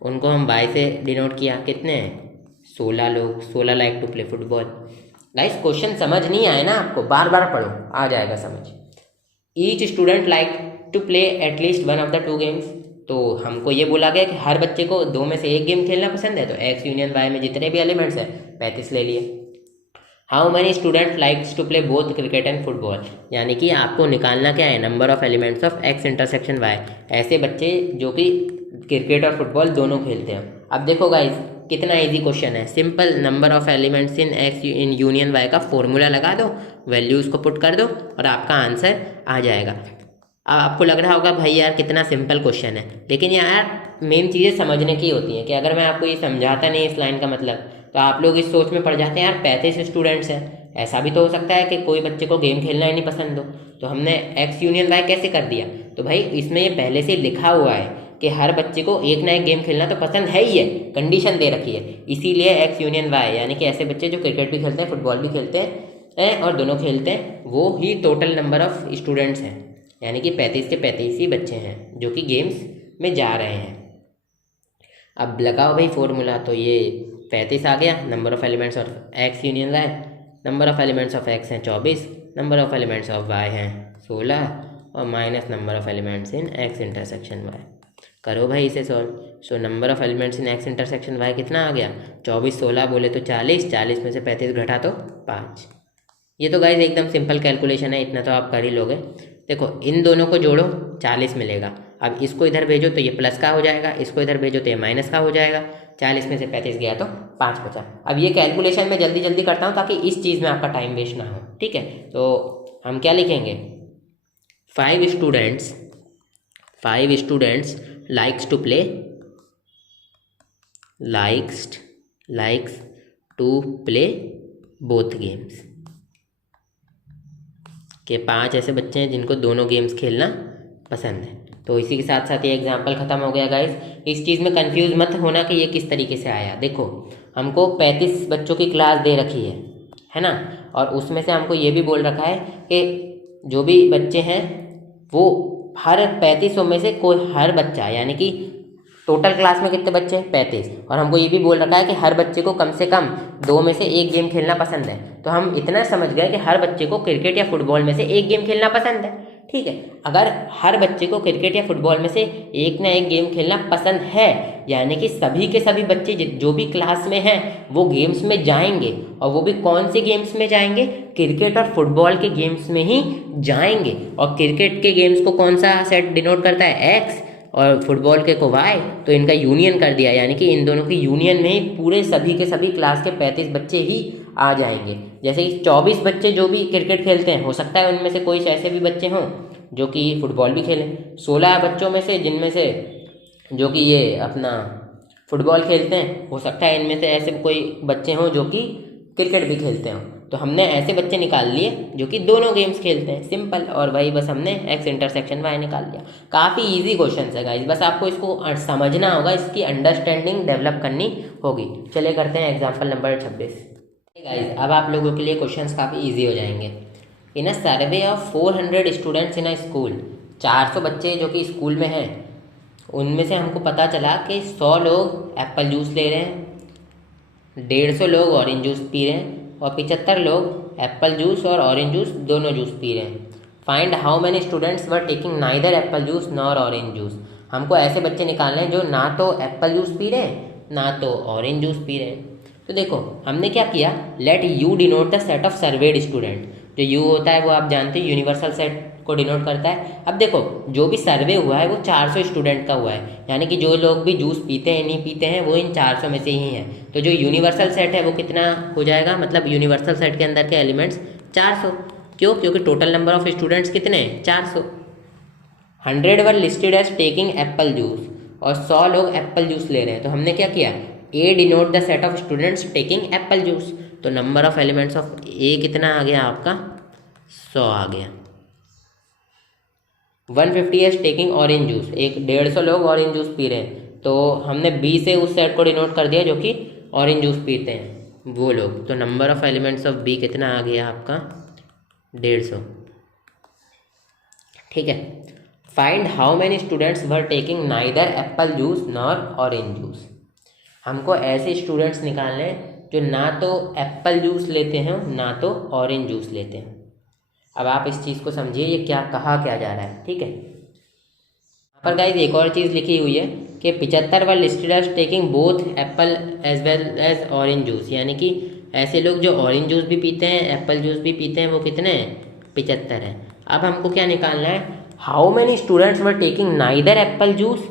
उनको हम वाई से डिनोट किया, कितने हैं 16 लोग, 16 like to play football. Guys question समझ नहीं आए ना आपको, बार बार पढ़ो आ जाएगा समझ। Each student like to play at least one of the two games, तो हमको ये बोला गया कि हर बच्चे को दो में से एक गेम खेलना पसंद है, तो एक्स यूनियन वाई में जितने भी एलिमेंट्स हैं 35 ले लिए। How many student likes to play both cricket and football, यानी कि आपको निकालना क्या है number of elements of X intersection Y, ऐसे बच्चे जो कि क्रिकेट और फुटबॉल दोनों खेलते हैं। अब देखो गाइज कितना इजी क्वेश्चन है, simple number of elements in X in union Y का फॉर्मूला लगा दो, वैल्यूज़ को पुट कर दो और आपका आंसर आ जाएगा। अब आपको लग रहा होगा भाई यार कितना सिंपल क्वेश्चन है, लेकिन यार मेन चीज़ें समझने की होती हैं कि अगर मैं आपको ये समझाता नहीं इस लाइन का मतलब, तो आप लोग इस सोच में पड़ जाते हैं यार 35 स्टूडेंट्स हैं, ऐसा भी तो हो सकता है कि कोई बच्चे को गेम खेलना ही नहीं पसंद हो, तो हमने एक्स यूनियन वाई कैसे कर दिया। तो भाई इसमें ये पहले से लिखा हुआ है कि हर बच्चे को एक ना एक गेम खेलना तो पसंद है ही है, कंडीशन दे रखी है, इसीलिए एक्स यूनियन वाई, यानी कि ऐसे बच्चे जो क्रिकेट भी खेलते हैं फुटबॉल भी खेलते हैं और दोनों खेलते हैं, वो ही टोटल नंबर ऑफ स्टूडेंट्स हैं, यानी कि 35 के 35 ही बच्चे हैं जो कि गेम्स में जा रहे हैं। अब लगाओ भाई फॉर्मूला, तो ये 35 आ गया, number of elements of X union Y, number of elements of X हैं 24, number of elements of Y हैं 16 और minus number of elements in X intersection Y. करो भाई इसे solve. So number of elements in X intersection Y कितना आ गया 24, 16 बोले तो 40, 40 में से 35 घटा तो 5। ये तो गाइज एकदम सिंपल कैलकुलेशन है, इतना तो आप कर ही लोगे। देखो इन दोनों को जोड़ो 40 मिलेगा, अब इसको इधर भेजो तो ये प्लस का हो जाएगा, इसको इधर भेजो तो ये माइनस का हो जाएगा। 40 में से 35 गया तो 5 बचा। अब ये कैलकुलेशन मैं जल्दी जल्दी करता हूँ ताकि इस चीज़ में आपका टाइम वेस्ट ना हो, ठीक है। तो हम क्या लिखेंगे, 5 students likes to play both games, के 5 ऐसे बच्चे हैं जिनको दोनों गेम्स खेलना पसंद है। तो इसी के साथ साथ ये एग्जाम्पल ख़त्म हो गया गाइस। इस चीज़ में कंफ्यूज मत होना कि ये किस तरीके से आया। देखो हमको 35 बच्चों की क्लास दे रखी है ना, और उसमें से हमको ये भी बोल रखा है कि जो भी बच्चे हैं वो हर 35 में से कोई हर बच्चा, यानी कि टोटल क्लास में कितने बच्चे हैं 35, और हमको ये भी बोल रखा है कि हर बच्चे को कम से कम 2 में से 1 गेम खेलना पसंद है। तो हम इतना समझ गए कि हर बच्चे को क्रिकेट या फुटबॉल में से 1 गेम खेलना पसंद है, ठीक है। अगर हर बच्चे को क्रिकेट या फुटबॉल में से एक ना एक गेम खेलना पसंद है, यानी कि सभी के सभी बच्चे जो भी क्लास में हैं वो गेम्स में जाएंगे, और वो भी कौन से गेम्स में जाएंगे, क्रिकेट और फुटबॉल के गेम्स में ही जाएंगे। और क्रिकेट के गेम्स को कौन सा सेट डिनोट करता है, एक्स, और फुटबॉल के को वाई, तो इनका यूनियन कर दिया, यानी कि इन दोनों की यूनियन में ही पूरे सभी के सभी क्लास के 35 बच्चे ही आ जाएंगे। जैसे कि 24 बच्चे जो भी क्रिकेट खेलते हैं, हो सकता है उनमें से कोई ऐसे भी बच्चे हों जो कि फुटबॉल भी खेलें। 16 बच्चों में से जिनमें से जो कि ये अपना फुटबॉल खेलते हैं, हो सकता है इनमें से ऐसे कोई बच्चे हों जो कि क्रिकेट भी खेलते हों। तो हमने ऐसे बच्चे निकाल लिए जो कि दोनों गेम्स खेलते हैं, सिंपल। और वही बस हमने एक्स इंटरसेक्शन वाई निकाल लिया। काफ़ी इजी क्वेश्चन है गाइस, बस आपको इसको समझना होगा, इसकी अंडरस्टैंडिंग डेवलप करनी होगी। चलिए करते हैं एग्जाम्पल नंबर 26 गाइस। अब आप लोगों के लिए क्वेश्चंस काफ़ी इजी हो जाएंगे। In a survey of 400 students in a school, 400 बच्चे जो कि स्कूल में हैं, उनमें से हमको पता चला कि 100 लोग एप्पल जूस ले रहे हैं, 150 लोग ऑरेंज जूस पी रहे हैं, और 75 लोग एप्पल जूस और ऑरेंज जूस दोनों जूस पी रहे हैं। Find how many students were taking neither apple juice nor orange juice. हमको ऐसे बच्चे निकालने हैं जो ना तो एप्पल जूस पी रहे हैं ना तो ऑरेंज जूस पी रहे हैं। तो देखो हमने क्या किया, let you denote the set of served student. जो यू होता है वो आप जानते हैं यूनिवर्सल सेट को डिनोट करता है। अब देखो जो भी सर्वे हुआ है वो 400 स्टूडेंट का हुआ है, यानी कि जो लोग भी जूस पीते हैं नहीं पीते हैं वो इन 400 में से ही हैं। तो जो यूनिवर्सल सेट है वो कितना हो जाएगा, मतलब यूनिवर्सल सेट के अंदर के एलिमेंट्स 400। क्यों, क्योंकि टोटल नंबर ऑफ स्टूडेंट्स कितने हैं 400। 100 were listed as taking apple juice, और 100 लोग एप्पल जूस ले रहे हैं। तो हमने क्या किया, A denote the set of students taking apple juice. तो number of elements of A कितना आ गया आपका 100 आ गया। 150 एज टेकिंग ऑरेंज जूस, 150 लोग ऑरेंज जूस पी रहे हैं, तो हमने बी से उस सेट को डिनोट कर दिया जो कि ऑरेंज जूस पीते हैं वो लोग। तो number of elements of B कितना आ गया आपका 150, ठीक है। Find how many students were taking neither apple juice nor orange juice. हमको ऐसे स्टूडेंट्स निकालने हैं जो ना तो एप्पल जूस लेते हैं ना तो ऑरेंज जूस लेते हैं। अब आप इस चीज़ को समझिए ये क्या कहा क्या जा रहा है, ठीक है। यहाँ पर गाइस एक और चीज़ लिखी हुई है कि 75 were listed as taking both apple as well as orange juice, यानी कि ऐसे लोग जो ऑरेंज जूस भी पीते हैं एप्पल जूस भी पीते हैं वो कितने हैं 75 हैं। अब हमको क्या निकालना है, how many students were taking neither apple juice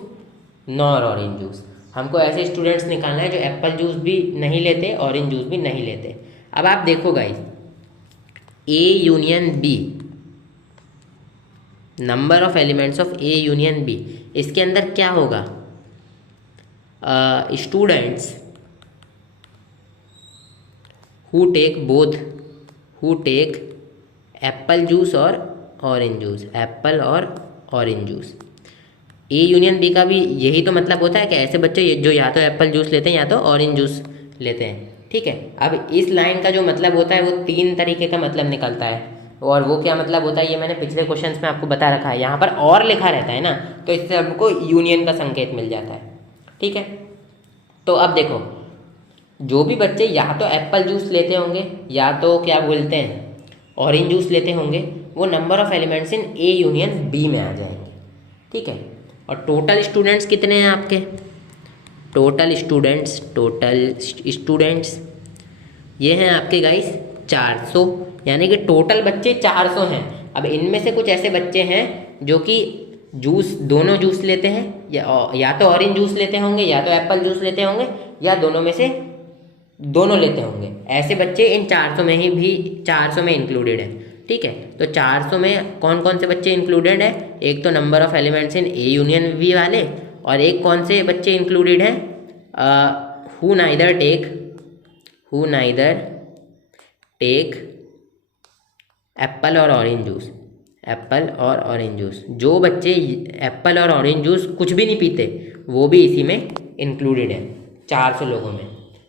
nor orange juice. हमको ऐसे स्टूडेंट्स निकालना है जो एप्पल जूस भी नहीं लेते ऑरेंज जूस भी नहीं लेते। अब आप देखो guys, A union B, number of elements of A union B, इसके अंदर क्या होगा, students who take apple juice और ऑरेंज जूस, एप्पल और orange juice. A union B का भी यही तो मतलब होता है कि ऐसे बच्चे जो या तो एप्पल जूस लेते हैं या तो ऑरेंज जूस लेते हैं, ठीक है। अब इस लाइन का जो मतलब होता है वो 3 तरीके का मतलब निकलता है, और वो क्या मतलब होता है ये मैंने पिछले क्वेश्चंस में आपको बता रखा है। यहाँ पर और लिखा रहता है ना, तो इससे हमको यूनियन का संकेत मिल जाता है, ठीक है। तो अब देखो जो भी बच्चे या तो एप्पल जूस लेते होंगे या तो क्या बोलते हैं ऑरेंज जूस लेते होंगे, वो number of elements in A union B में आ जाएंगे, ठीक है। और टोटल स्टूडेंट्स कितने हैं आपके, टोटल स्टूडेंट्स ये हैं आपके गाइस 400, यानी कि टोटल बच्चे 400 हैं। अब इनमें से कुछ ऐसे बच्चे हैं जो कि दोनों जूस लेते हैं, या तो ऑरेंज जूस लेते होंगे या तो एप्पल जूस लेते होंगे, या दोनों में से दोनों लेते होंगे। ऐसे बच्चे इन 400 में ही भी 400 में इंक्लूडेड हैं। ठीक है, तो 400 में कौन कौन से बच्चे इंक्लूडेड है, एक तो number of elements in A union B वाले, और एक कौन से बच्चे इंक्लूडेड हैं, हु नाइदर टेक एप्पल और ऑरेंज जूस। जो बच्चे एप्पल और ऑरेंज जूस कुछ भी नहीं पीते वो भी इसी में इंक्लूडेड है 400 लोगों में।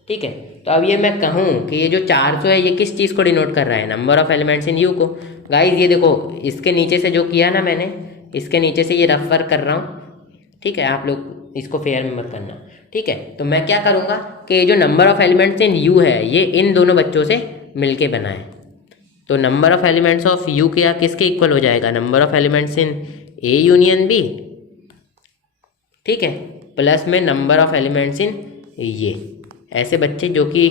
ठीक है, तो अब ये मैं कहूँ कि ये जो 400 है ये किस चीज़ को डिनोट कर रहा है, number of elements in you को। गाइस ये देखो, इसके नीचे से जो किया ना मैंने, इसके नीचे से ये रफ वर्क कर रहा हूँ। ठीक है, आप लोग इसको फेयर में मत करना। ठीक है, तो मैं क्या करूँगा कि ये जो number of elements in you है ये इन दोनों बच्चों से मिलके बना है। तो number of elements of U क्या किसके इक्वल हो जाएगा, number of elements in A union B, ठीक है, प्लस में नंबर ऑफ एलिमेंट्स इन ये ऐसे बच्चे जो कि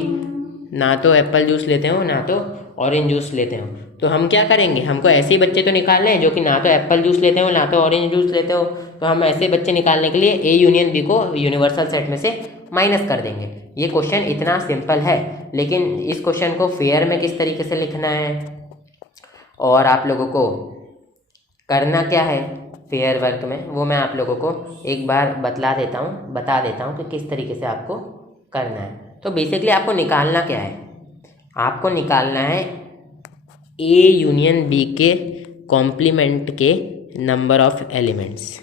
ना तो एप्पल जूस लेते हो ना तो ऑरेंज जूस लेते हो। तो हम क्या करेंगे, हमको ऐसे ही बच्चे तो निकालने हैं जो कि ना तो एप्पल जूस लेते हो ना तो ऑरेंज जूस लेते हो। तो हम ऐसे बच्चे निकालने के लिए ए यूनियन बी को यूनिवर्सल सेट में से माइनस कर देंगे। ये क्वेश्चन इतना सिंपल है, लेकिन इस क्वेश्चन को फेयर में किस तरीके से लिखना है और आप लोगों को करना क्या है फेयर वर्क में, वो मैं आप लोगों को एक बार बता देता हूँ कि किस तरीके से आपको करना है। तो बेसिकली आपको निकालना क्या है, आपको निकालना है ए यूनियन बी के कॉम्प्लीमेंट के नंबर ऑफ एलिमेंट्स।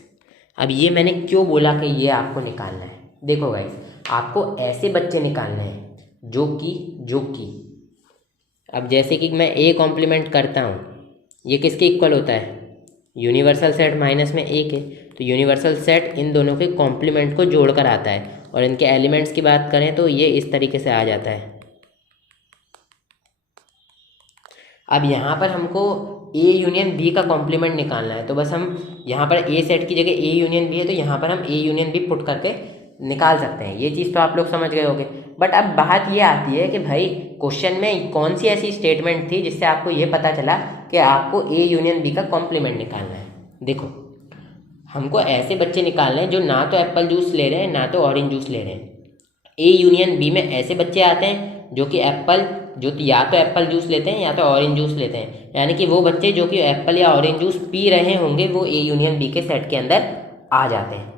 अब ये मैंने क्यों बोला कि ये आपको निकालना है, देखो गाइस, आपको ऐसे बच्चे निकालने हैं जो कि अब जैसे कि मैं ए कॉम्प्लीमेंट करता हूँ, ये किसके इक्वल होता है, यूनिवर्सल सेट माइनस में ए के। तो यूनिवर्सल सेट इन दोनों के कॉम्प्लीमेंट को जोड़कर आता है, और इनके एलिमेंट्स की बात करें तो ये इस तरीके से आ जाता है। अब यहाँ पर हमको ए यूनियन बी का कॉम्प्लीमेंट निकालना है, तो बस हम यहाँ पर ए सेट की जगह ए यूनियन बी है तो यहाँ पर हम ए यूनियन बी पुट करके निकाल सकते हैं। ये चीज़ तो आप लोग समझ गए होंगे। बट अब बात ये आती है कि भाई क्वेश्चन में कौन सी ऐसी स्टेटमेंट थी जिससे आपको ये पता चला कि आपको ए यूनियन बी का कॉम्प्लीमेंट निकालना है। देखो, हमको ऐसे बच्चे निकालने हैं जो ना तो एप्पल जूस ले रहे हैं ना तो ऑरेंज जूस ले रहे हैं। ए यूनियन बी में ऐसे बच्चे आते हैं जो कि या तो एप्पल जूस लेते हैं या तो ऑरेंज जूस लेते हैं, यानी कि वो बच्चे जो कि एप्पल या ऑरेंज जूस पी रहे होंगे वो ए यूनियन बी के सेट के अंदर आ जाते हैं।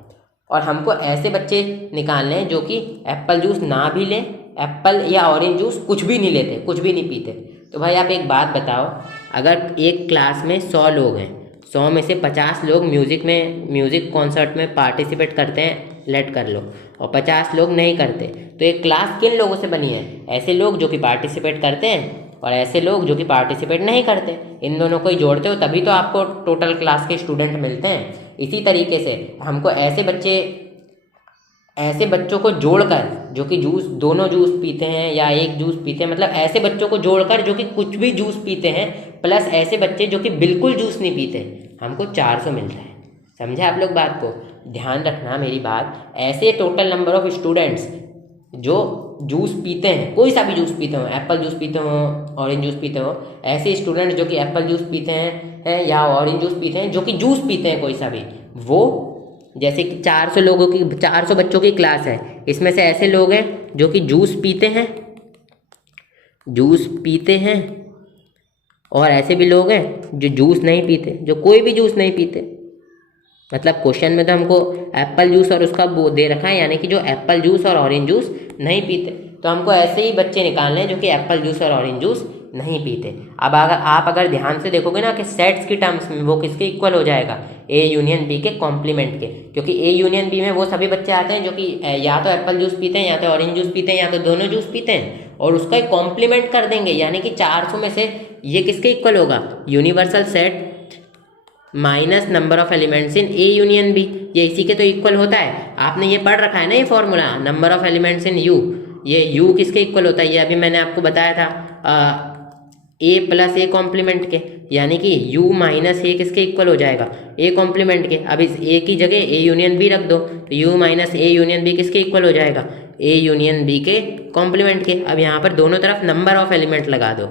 और हमको ऐसे बच्चे निकालने हैं जो कि एप्पल जूस ना भी लें, एप्पल या ऑरेंज जूस कुछ भी नहीं लेते, कुछ भी नहीं पीते। तो भाई आप एक बात बताओ, अगर एक क्लास में 100 लोग हैं, 100 में से 50 लोग म्यूज़िक कॉन्सर्ट में पार्टिसिपेट करते हैं, लेट कर लो, और 50 लोग नहीं करते, तो एक क्लास किन लोगों से बनी है, ऐसे लोग जो कि पार्टिसिपेट करते हैं और ऐसे लोग जो कि पार्टिसिपेट नहीं करते। इन दोनों को ही जोड़ते हो तभी तो आपको टोटल क्लास के स्टूडेंट मिलते हैं। इसी तरीके से हमको ऐसे बच्चों को जोड़कर जो कि दोनों जूस पीते हैं या एक जूस पीते हैं, मतलब ऐसे बच्चों को जोड़कर जो कि कुछ भी जूस पीते हैं, प्लस ऐसे बच्चे जो कि बिल्कुल जूस नहीं पीते, हमको 400 मिलता है। समझे आप लोग बात को, ध्यान रखना मेरी बात। ऐसे टोटल नंबर ऑफ स्टूडेंट्स जो जूस पीते हैं, कोई सा भी जूस पीते हो, एप्पल जूस पीते हो, ऑरेंज जूस पीते हो, ऐसे स्टूडेंट्स जो कि एप्पल जूस पीते हैं या ऑरेंज जूस पीते हैं, जो कि जूस पीते हैं कोई सा भी, वो जैसे कि 400 बच्चों की क्लास है, इसमें से ऐसे लोग हैं जो कि जूस पीते हैं, और ऐसे भी लोग हैं जो जूस नहीं पीते, जो कोई भी जूस नहीं पीते। मतलब क्वेश्चन में तो हमको एप्पल जूस और उसका वो दे रखा है, यानी कि जो एप्पल जूस और ऑरेंज जूस नहीं पीते, तो हमको ऐसे ही बच्चे निकालने हैं जो कि एप्पल जूस और ऑरेंज जूस नहीं पीते। अब अगर ध्यान से देखोगे ना कि सेट्स की टर्म्स में वो किसके इक्वल हो जाएगा, ए यूनियन बी के कॉम्प्लीमेंट के, क्योंकि ए यूनियन बी में वो सभी बच्चे आते हैं जो कि या तो एप्पल जूस पीते हैं या तो ऑरेंज जूस पीते हैं या तो दोनों जूस पीते हैं, और उसका एक कॉम्प्लीमेंट कर देंगे, यानी कि 400 में से ये किसके इक्वल होगा, universal set minus number of elements in A union B, ये इसी के तो इक्वल होता है। आपने ये पढ़ रखा है ना, ये formula, number of elements in you, ये यू किसके इक्वल होता है, ये अभी मैंने आपको बताया था, ए प्लस ए कॉम्प्लीमेंट के, यानी कि यू माइनस ए किसके इक्वल हो जाएगा, ए कॉम्प्लीमेंट के। अब इस ए की जगह ए यूनियन बी रख दो, तो U minus A union B किसके इक्वल हो जाएगा, ए यूनियन बी के कॉम्प्लीमेंट के। अब यहाँ पर दोनों तरफ नंबर ऑफ एलिमेंट लगा दो,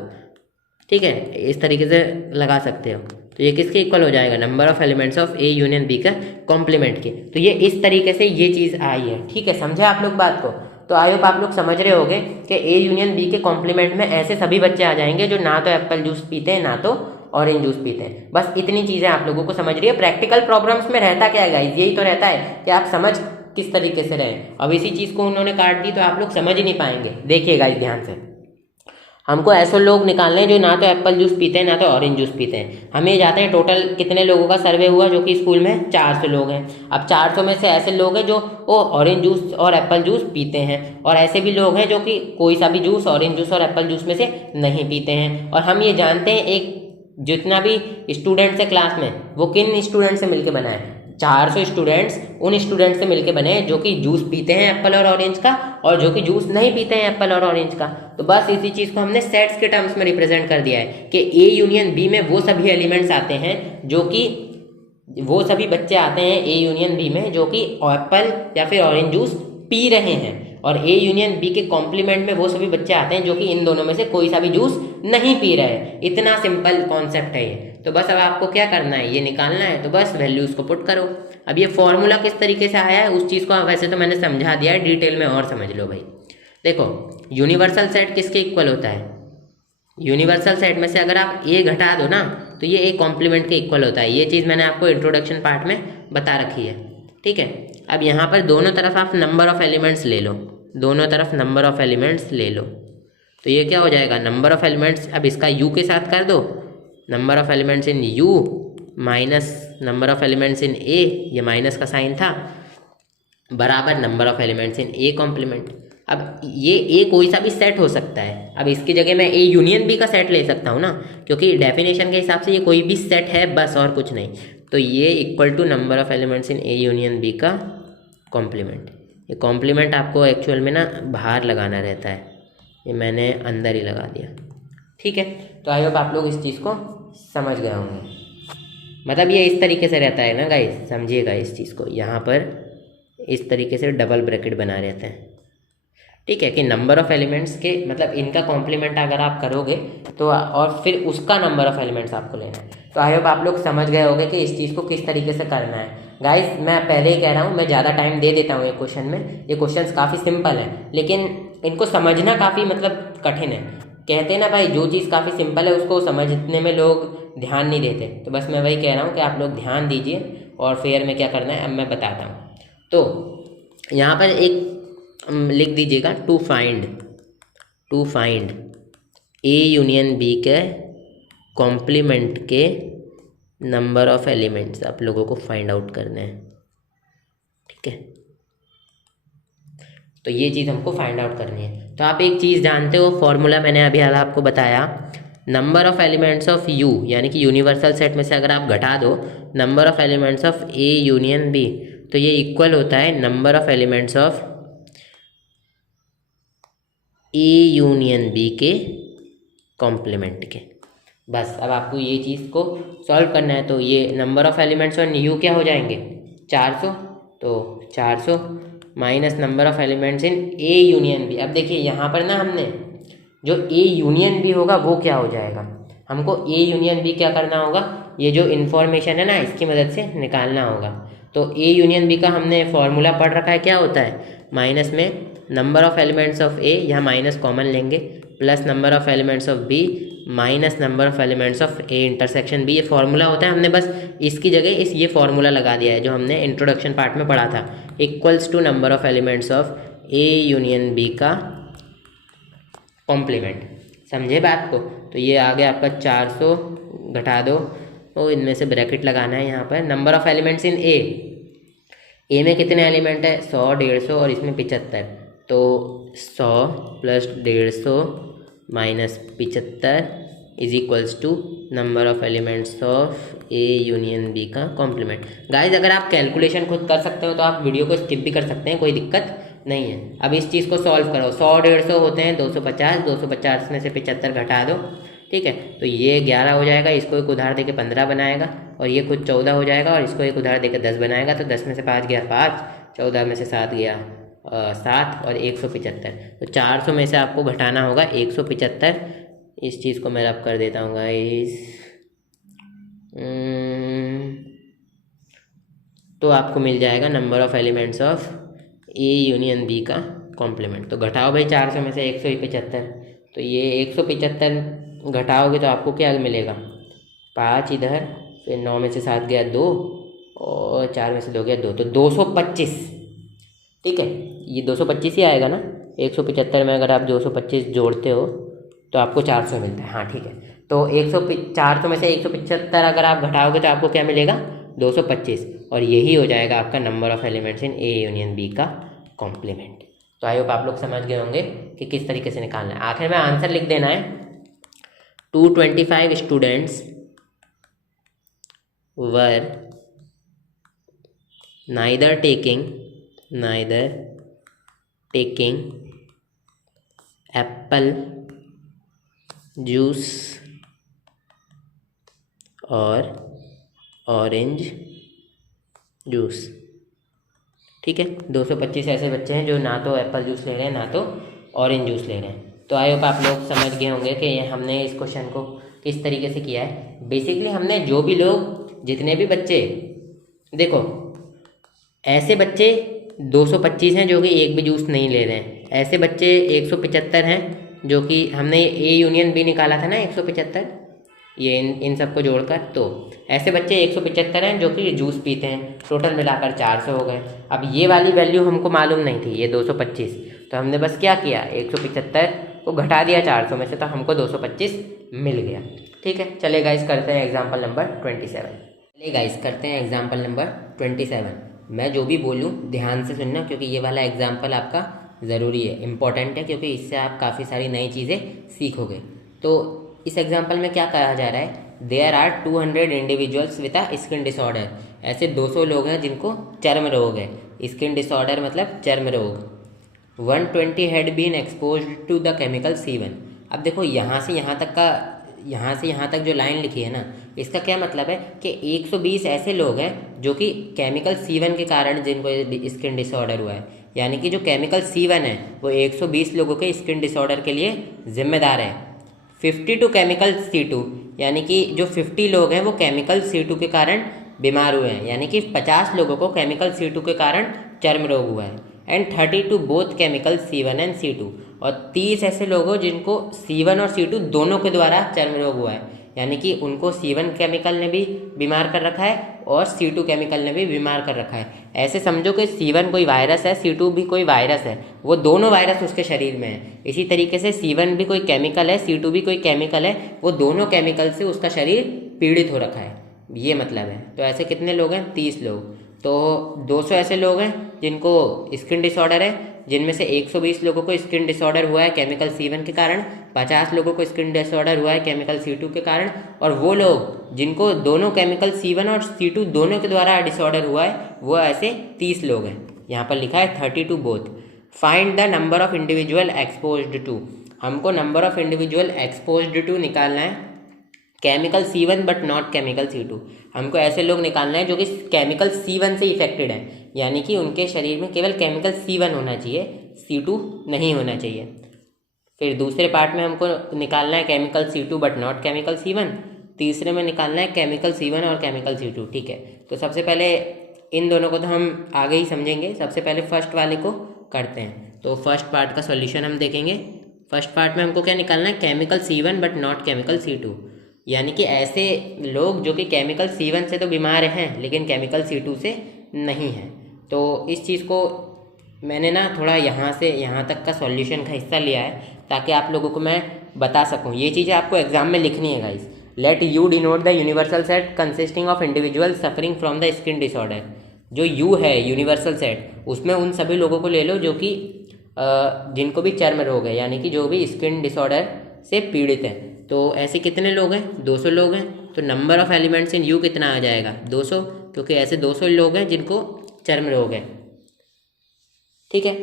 ठीक है, इस तरीके से लगा सकते हो। तो ये किसके इक्वल हो जाएगा, number of elements of A union B का कॉम्प्लीमेंट के। तो ये इस तरीके से ये चीज़ आई है, ठीक है, समझे आप लोग बात को। तो आई होप आप लोग समझ रहे होगे कि ए यूनियन बी के कॉम्प्लीमेंट में ऐसे सभी बच्चे आ जाएंगे जो ना तो एप्पल जूस पीते हैं ना तो ऑरेंज जूस पीते हैं। बस इतनी चीज़ें आप लोगों को समझ रही है। प्रैक्टिकल प्रॉब्लम्स में रहता क्या है गाइस, यही तो रहता है कि आप समझ किस तरीके से रहे। अब इसी चीज़ को उन्होंने काट दी तो आप लोग समझ ही नहीं पाएंगे। देखिए गाइस ध्यान से, हमको ऐसे लोग निकालने हैं जो ना तो एप्पल जूस पीते हैं ना तो ऑरेंज जूस पीते हैं। हम ये जाते हैं टोटल कितने लोगों का सर्वे हुआ, जो कि स्कूल में 400 लोग हैं। अब 400 में से ऐसे लोग हैं जो वो ऑरेंज जूस और एप्पल जूस पीते हैं, और ऐसे भी लोग हैं जो कि कोई सा भी जूस ऑरेंज जूस और एप्पल जूस में से नहीं पीते हैं। और हम ये जानते हैं एक जितना भी स्टूडेंट्स है क्लास में वो किन स्टूडेंट से मिलकर बना है, 400 स्टूडेंट्स उन स्टूडेंट्स से मिलके बने हैं जो कि जूस पीते हैं एप्पल और ऑरेंज का, और जो कि जूस नहीं पीते हैं एप्पल और ऑरेंज का। तो बस इसी चीज़ को हमने सेट्स के टर्म्स में रिप्रेजेंट कर दिया है कि ए यूनियन बी में वो सभी एलिमेंट्स आते हैं जो कि वो सभी बच्चे आते हैं ए यूनियन बी में जो कि एप्पल या फिर ऑरेंज जूस पी रहे हैं, और ए यूनियन बी के कॉम्प्लीमेंट में वो सभी बच्चे आते हैं जो कि इन दोनों में से कोई सा भी जूस नहीं पी रहे हैं। इतना सिंपल कॉन्सेप्ट है ये। तो बस अब आपको क्या करना है, ये निकालना है, तो बस वैल्यूज़ को पुट करो। अब ये फॉर्मूला किस तरीके से आया है उस चीज़ को वैसे तो मैंने समझा दिया है, डिटेल में और समझ लो भाई। देखो यूनिवर्सल सेट किसके इक्वल होता है, यूनिवर्सल सेट में से अगर आप ए घटा दो ना तो ये ए कॉम्प्लीमेंट के इक्वल होता है। ये चीज़ मैंने आपको इंट्रोडक्शन पार्ट में बता रखी है, ठीक है। अब यहाँ पर दोनों तरफ आप नंबर ऑफ एलिमेंट्स ले लो, दोनों तरफ नंबर ऑफ एलिमेंट्स ले लो, तो ये क्या हो जाएगा, नंबर ऑफ एलिमेंट्स। अब इसका यू के साथ कर दो, number of elements in U minus number of elements in A, ये माइनस का साइन था, बराबर number of elements in A complement. अब ये ए कोई सा भी सेट हो सकता है। अब इसकी जगह मैं ए यूनियन बी का सेट ले सकता हूँ ना, क्योंकि डेफिनेशन के हिसाब से ये कोई भी सेट है बस, और कुछ नहीं। तो ये equal to number of elements in A union B का कॉम्प्लीमेंट। ये कॉम्प्लीमेंट आपको एक्चुअल में ना बाहर लगाना रहता है, ये मैंने अंदर ही लगा दिया, ठीक है। तो आई होप आप लोग इस चीज़ को समझ गए होंगे। मतलब ये इस तरीके से रहता है ना गाइस, समझिएगा इस चीज़ को। यहाँ पर इस तरीके से डबल ब्रैकेट बना रहते हैं, ठीक है, कि नंबर ऑफ एलिमेंट्स के मतलब इनका कॉम्प्लीमेंट अगर आप करोगे तो, और फिर उसका नंबर ऑफ एलिमेंट्स आपको लेना है। तो आई होप आप लोग समझ गए होंगे कि इस चीज़ को किस तरीके से करना है। गाइस मैं पहले ही कह रहा हूँ, मैं ज़्यादा टाइम दे देता हूँ ये क्वेश्चन में। ये क्वेश्चंस काफ़ी सिंपल है, लेकिन इनको समझना काफ़ी मतलब कठिन है। कहते हैं ना भाई, जो चीज़ काफ़ी सिंपल है उसको समझने में लोग ध्यान नहीं देते। तो बस मैं वही कह रहा हूँ कि आप लोग ध्यान दीजिए, और फिर में क्या करना है अब मैं बताता हूँ। तो यहाँ पर एक लिख दीजिएगा, to find A union B के कॉम्प्लीमेंट के नंबर ऑफ एलिमेंट्स आप लोगों को फाइंड आउट करने हैं, ठीक है। तो ये चीज़ हमको फाइंड आउट करनी है। तो आप एक चीज़ जानते हो, फॉर्मूला मैंने अभी हाल आपको बताया, number of elements of you यानी कि यूनिवर्सल सेट में से अगर आप घटा दो number of elements of A union B, तो ये इक्वल होता है number of elements of A union B के कॉम्प्लीमेंट के। बस अब आपको ये चीज़ को सॉल्व करना है। तो ये number of elements on U क्या हो जाएंगे, 400, तो 400 minus number of elements in A union B. अब देखिए यहाँ पर ना हमने जो ए यूनियन बी होगा वो क्या हो जाएगा, हमको ए यूनियन बी क्या करना होगा, ये जो इन्फॉर्मेशन है ना इसकी मदद से निकालना होगा। तो ए यूनियन बी का हमने फॉर्मूला पढ़ रखा है, क्या होता है, माइनस में number of elements of A, यहाँ माइनस कॉमन लेंगे, plus number of elements of B minus number of elements of A intersection B. ये फॉर्मूला होता है, हमने बस इसकी जगह ये फॉर्मूला लगा दिया है जो हमने इंट्रोडक्शन पार्ट में पढ़ा था, equals to number of elements of A union B का कॉम्प्लीमेंट। समझे बात को। तो ये आ गया आपका 400, घटा दो, तो इनमें से ब्रैकेट लगाना है यहाँ पर। नंबर ऑफ एलिमेंट्स इन ए में कितने एलिमेंट है, 100, 150 और इसमें 75। तो 100 plus 150 minus 75 is equals to number of elements of A union B का कॉम्प्लीमेंट। गाइज अगर आप कैलकुलेशन खुद कर सकते हो तो आप वीडियो को स्किप भी कर सकते हैं, कोई दिक्कत नहीं है। अब इस चीज़ को सॉल्व करो, 100, 150 होते हैं 250, 250 में से 75 घटा दो ठीक है। तो ये 11 हो जाएगा, इसको एक उधार देके 15 बनाएगा, और ये खुद 14 हो जाएगा, और इसको एक उधार देके 10 बनाएगा। तो 10 में से 5 गया 5, 14 में से 7 गया 7, और 175। तो 400 में से आपको घटाना होगा 175। इस चीज़ को मैं अब कर देता हूँ गाइस। तो आपको मिल जाएगा number of elements of A union B का कॉम्प्लीमेंट। तो घटाओ भाई 400 में से 175। तो ये 175 घटाओगे तो आपको क्या मिलेगा, 5 इधर, फिर 9 में से 7 गया 2, और 4 में से 2 गया 2, तो 225। ठीक है, ये 225 ही आएगा ना। 175 में अगर आप 225 जोड़ते हो तो आपको 400 मिलता है। हाँ ठीक है, तो 400 में से 175 अगर आप घटाओगे तो आपको क्या मिलेगा, 225, और यही हो जाएगा आपका number of elements in A union B का कॉम्प्लीमेंट। तो आई होप आप लोग समझ गए होंगे कि किस तरीके से निकालना है। आखिर में आंसर लिख देना है, 225 students were neither taking apple juice और ऑरेंज जूस। ठीक है, 225 ऐसे बच्चे हैं जो ना तो एप्पल जूस ले रहे हैं ना तो ऑरेंज जूस ले रहे हैं। तो आई होप आप लोग समझ गए होंगे कि हमने इस क्वेश्चन को किस तरीके से किया है। बेसिकली हमने जो भी लोग, जितने भी बच्चे, देखो ऐसे बच्चे 225 हैं जो कि एक भी जूस नहीं ले रहे हैं, ऐसे बच्चे 175 हैं जो कि हमने ए यूनियन बी निकाला था ना 175, ये इन सबको जोड़कर, तो ऐसे बच्चे 175 हैं जो कि जूस पीते हैं। टोटल मिलाकर 400 हो गए। अब ये वाली वैल्यू हमको मालूम नहीं थी, ये 225, तो हमने बस क्या किया, 175 को घटा दिया 400 में से, तो हमको 225 मिल गया। ठीक है, चलिए गाइस करते हैं एग्जाम्पल नंबर 27। चलिए गाइस करते हैं एग्जाम्पल नंबर 27। मैं जो भी बोलूँ ध्यान से सुनना, क्योंकि ये वाला एग्जाम्पल आपका ज़रूरी है, इम्पॉर्टेंट है, क्योंकि इससे आप काफ़ी सारी नई चीज़ें सीखोगे। तो इस एग्जाम्पल में क्या कहा जा रहा है, there are 200 individuals with a skin disorder. ऐसे 200 लोग हैं जिनको चर्म रोग है। स्किन डिसऑर्डर मतलब चर्म रोग। 120 had been exposed to the chemical C1। अब देखो यहाँ से यहाँ तक जो लाइन लिखी है ना, इसका क्या मतलब है कि 120 ऐसे लोग हैं जो कि केमिकल C1 के कारण जिनको स्किन डिसऑर्डर हुआ है। यानी कि जो केमिकल C1 है वो 120 लोगों के स्किन डिसऑर्डर के लिए जिम्मेदार है। 50 टू केमिकल C2, यानी कि जो 50 लोग हैं वो केमिकल C2 के कारण बीमार हुए हैं, यानी कि 50 लोगों को केमिकल C2 के कारण चर्म रोग हुआ है। And 30 to both chemical C1 and C2, और 30 ऐसे लोग हो जिनको C1 और C2 दोनों के द्वारा चर्म रोग हुआ है, यानी कि उनको C1 केमिकल ने भी बीमार कर रखा है और C2 केमिकल ने भी बीमार कर रखा है। ऐसे समझो कि C1 कोई वायरस है, C2 भी कोई वायरस है, वो दोनों वायरस उसके शरीर में है। इसी तरीके से C1 भी कोई केमिकल है, C2 भी कोई केमिकल है, वो दोनों केमिकल से उसका शरीर पीड़ित हो रखा है, ये मतलब है। तो ऐसे कितने लोग हैं, 30 लोग। तो 200 ऐसे लोग हैं जिनको स्किन डिसऑर्डर है, जिनमें से 120 लोगों को स्किन डिसऑर्डर हुआ है केमिकल C1 के कारण, 50 लोगों को स्किन डिसऑर्डर हुआ है केमिकल C2 के कारण, और वो लोग जिनको दोनों केमिकल C1 और C2 दोनों के द्वारा डिसऑर्डर हुआ है वो ऐसे 30 लोग हैं। यहाँ पर लिखा है 30 to both. Find the number of individual exposed to. हमको number of individual exposed to निकालना है chemical C1 but not chemical C2। हमको ऐसे लोग निकालना है जो कि केमिकल C1 से इफेक्टेड हैं, यानी कि उनके शरीर में केवल केमिकल C1 होना चाहिए, C2 नहीं होना चाहिए। फिर दूसरे पार्ट में हमको निकालना है chemical C2 but not chemical C1। तीसरे में निकालना है केमिकल C1 और केमिकल C2। ठीक है, तो सबसे पहले इन दोनों को तो हम आगे ही समझेंगे, सबसे पहले फर्स्ट वाले को करते हैं। तो फर्स्ट पार्ट का सॉल्यूशन हम देखेंगे। फर्स्ट पार्ट में हमको क्या निकालना है, chemical C1 but not chemical C2, यानी कि ऐसे लोग जो कि केमिकल C1 से तो बीमार हैं लेकिन केमिकल C2 से नहीं हैं। तो इस चीज़ को मैंने ना थोड़ा यहाँ से यहाँ तक का सॉल्यूशन का हिस्सा लिया है ताकि आप लोगों को मैं बता सकूँ। ये चीज़ें आपको एग्जाम में लिखनी है guys. Let you denote the universal set consisting of individual suffering from the skin disorder. जो यू है यूनिवर्सल सेट, उसमें उन सभी लोगों को ले लो जो कि जिनको भी चर्म रोग है, यानी कि जो भी स्किन डिसऑर्डर से पीड़ित हैं। तो ऐसे कितने लोग हैं, 200 लोग हैं। तो number of elements in you कितना आ जाएगा, 200, क्योंकि ऐसे 200 लोग हैं जिनको चर्म रोग है। ठीक है,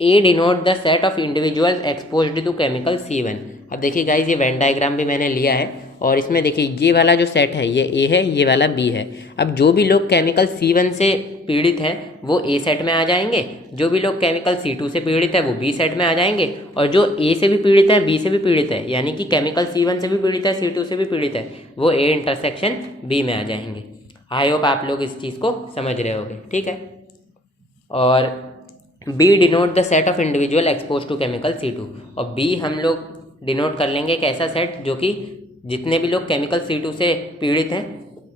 A denote the set of individual exposed to chemical C1। अब देखिए गाइज ये वेन डायग्राम भी मैंने लिया है और इसमें देखिए ये वाला जो सेट है ये ए है, ये वाला बी है। अब जो भी लोग केमिकल C1 से पीड़ित हैं वो ए सेट में आ जाएंगे, जो भी लोग केमिकल C2 से पीड़ित है वो बी सेट में आ जाएंगे, और जो ए से भी पीड़ित है बी से भी पीड़ित है यानी कि केमिकल C1 से भी पीड़ित है C2 से भी पीड़ित है वो ए इंटरसेक्शन बी में आ जाएंगे। आई होप आप लोग इस चीज़ को समझ रहे होंगे, ठीक है। और B denote the set of individual expose to chemical C2, और बी हम लोग डिनोट कर लेंगे एक ऐसा सेट जो कि जितने भी लोग केमिकल C2 से पीड़ित हैं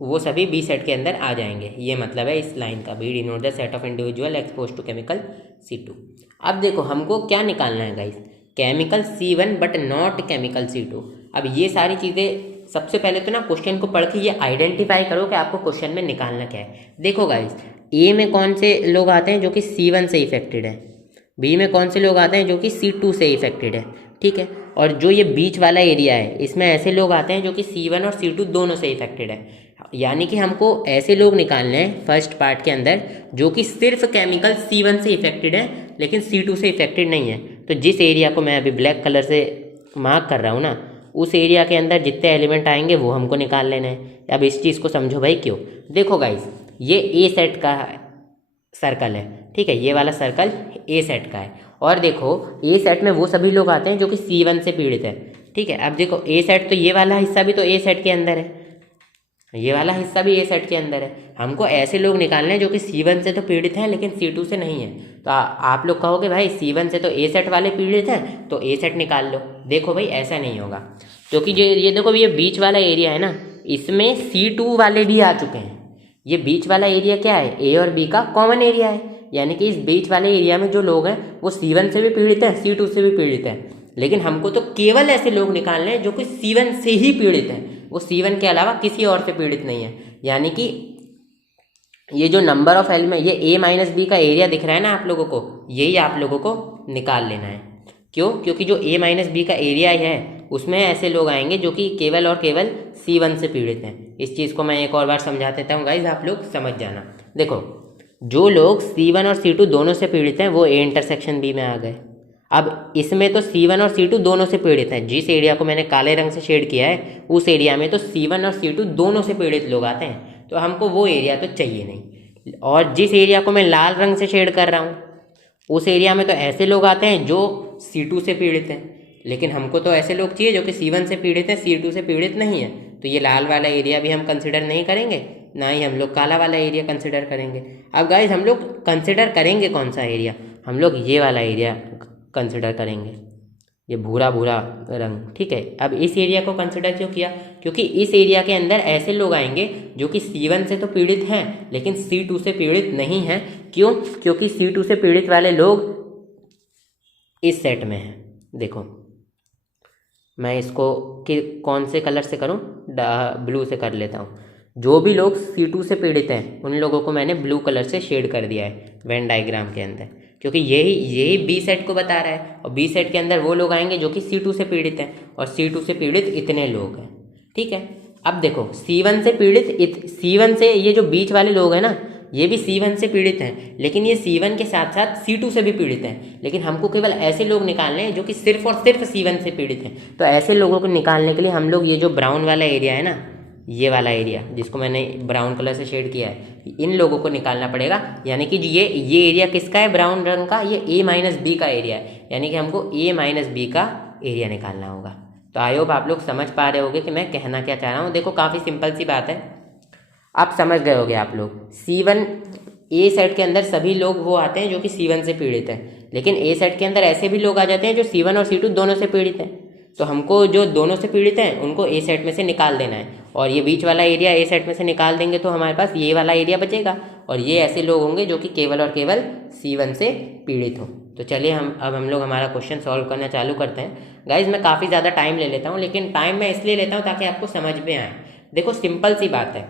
वो सभी बी सेट के अंदर आ जाएंगे। ये मतलब है इस लाइन का, B denote the set of individual expose to chemical C2। अब देखो हमको क्या निकालना है guys, chemical C1 but not chemical C2। अब ये सारी चीज़ें सबसे पहले तो ना क्वेश्चन को पढ़ के ये आइडेंटिफाई करो कि आपको क्वेश्चन में निकालना क्या है। देखो गाइस, ए में कौन से लोग आते हैं जो कि C1 से इफेक्टेड है, बी में कौन से लोग आते हैं जो कि C2 से इफेक्टेड है, ठीक है। और जो ये बीच वाला एरिया है इसमें ऐसे लोग आते हैं जो कि C1 और C2 दोनों से इफेक्टेड है। यानी कि हमको ऐसे लोग निकालने हैं फर्स्ट पार्ट के अंदर जो कि सिर्फ केमिकल C1 से इफेक्टेड है लेकिन C2 से इफेक्टेड नहीं है। तो जिस एरिया को मैं अभी ब्लैक कलर से मार्क कर रहा हूँ ना, उस एरिया के अंदर जितने एलिमेंट आएंगे वो हमको निकाल लेना है। अब इस चीज़ को समझो भाई क्यों। देखो गाइस, ये ए सेट का सर्कल है, ठीक है, ये वाला सर्कल ए सेट का है। और देखो ए सेट में वो सभी लोग आते हैं जो कि C1 से पीड़ित है, ठीक है। अब देखो ए सेट तो ये वाला हिस्सा भी तो ए सेट के अंदर है, ये वाला हिस्सा भी ए सेट के अंदर है। हमको ऐसे लोग निकालने हैं जो कि C1 से तो पीड़ित हैं लेकिन C2 से नहीं है। तो आप लोग कहोगे भाई C1 से तो ए सेट वाले पीड़ित हैं तो ए सेट निकाल लो। देखो भाई ऐसा नहीं होगा, क्योंकि जो ये देखो ये बीच वाला एरिया है ना, इसमें C2 वाले भी आ चुके हैं। ये बीच वाला एरिया क्या है, ए और बी का कॉमन एरिया है। यानी कि इस बीच वाले एरिया में जो लोग हैं वो C1 से भी पीड़ित हैं C2 से भी पीड़ित हैं, लेकिन हमको तो केवल ऐसे लोग निकालने हैं जो कि C1 से ही पीड़ित हैं, वो C1 के अलावा किसी और से पीड़ित नहीं है। यानी कि ये जो नंबर ऑफ एलिमेंट, ये ए माइनस बी का एरिया दिख रहा है ना आप लोगों को, यही आप लोगों को निकाल लेना है। क्यों? क्योंकि जो ए माइनस बी का एरिया है उसमें ऐसे लोग आएंगे जो कि केवल और केवल C1 से पीड़ित हैं। इस चीज़ को मैं एक और बार समझा देता हूँ गाइज, आप लोग समझ जाना। देखो जो लोग C1 और C2 दोनों से पीड़ित हैं वो ए इंटरसेक्शन बी में आ गए। अब इसमें तो C1 और C2 दोनों से पीड़ित हैं, जिस एरिया को मैंने काले रंग से शेड किया है उस एरिया में तो C1 और C2 दोनों से पीड़ित लोग आते हैं, तो हमको वो एरिया तो चाहिए नहीं। और जिस एरिया को मैं लाल रंग से शेड कर रहा हूँ उस एरिया में तो ऐसे लोग आते हैं जो C2 से पीड़ित हैं, लेकिन हमको तो ऐसे लोग चाहिए जो कि C1 से पीड़ित है C2 से पीड़ित नहीं है। तो ये लाल वाला एरिया भी हम कंसिडर नहीं करेंगे, ना ही हम लोग काला वाला एरिया कंसिडर करेंगे। अब गाइज हम लोग कंसिडर करेंगे कौन सा एरिया, हम लोग ये वाला एरिया कंसिडर करेंगे, ये भूरा भूरा रंग, ठीक है। अब इस एरिया को कंसिडर क्यों किया, क्योंकि इस एरिया के अंदर ऐसे लोग आएंगे जो कि C1 से तो पीड़ित हैं लेकिन C2 से पीड़ित नहीं हैं। क्यों? क्योंकि C2 से पीड़ित वाले लोग इस सेट में हैं। देखो मैं इसको कि कौन से कलर से करूं, ब्लू से कर लेता हूं। जो भी लोग C2 से पीड़ित हैं उन लोगों को मैंने ब्लू कलर से शेड कर दिया है वेन डायग्राम के अंदर, क्योंकि यही बी सेट को बता रहा है। और बी सेट के अंदर वो लोग आएंगे जो कि C2 से पीड़ित हैं और C2 से पीड़ित इतने लोग हैं, ठीक है। अब देखो C1 से पीड़ित C1 से ये जो बीच वाले लोग हैं ना ये भी C1 से पीड़ित हैं, लेकिन ये C1 के साथ साथ C2 से भी पीड़ित हैं। लेकिन हमको केवल ऐसे लोग निकालने हैं जो कि सिर्फ और सिर्फ C1 से पीड़ित हैं। तो ऐसे लोगों को निकालने के लिए हम लोग ये जो ब्राउन वाला एरिया है ना, ये वाला एरिया जिसको मैंने ब्राउन कलर से शेड किया है, इन लोगों को निकालना पड़ेगा। यानी कि ये एरिया किसका है, ब्राउन रंग का, ये ए माइनस बी का एरिया है। यानी कि हमको ए माइनस बी का एरिया निकालना होगा। तो आई होप आप लोग समझ पा रहे होगे कि मैं कहना क्या चाह रहा हूँ। देखो काफ़ी सिंपल सी बात है, आप समझ गए होगे आप लोग। C1 ए सेट के अंदर सभी लोग वो आते हैं जो कि C1 से पीड़ित हैं, लेकिन ए सेट के अंदर ऐसे भी लोग आ जाते हैं जो C1 और C2 दोनों से पीड़ित हैं। तो हमको जो दोनों से पीड़ित हैं उनको ए सेट में से निकाल देना है, और ये बीच वाला एरिया ए सेट में से निकाल देंगे तो हमारे पास ये वाला एरिया बचेगा। और ये ऐसे लोग होंगे जो कि केवल और केवल C1 से पीड़ित हो। तो चलिए हम लोग हमारा क्वेश्चन सॉल्व करना चालू करते हैं। गाइज मैं काफ़ी ज़्यादा टाइम ले लेता हूँ, लेकिन टाइम मैं इसलिए लेता हूँ ताकि आपको समझ में आए। देखो सिंपल सी बात है,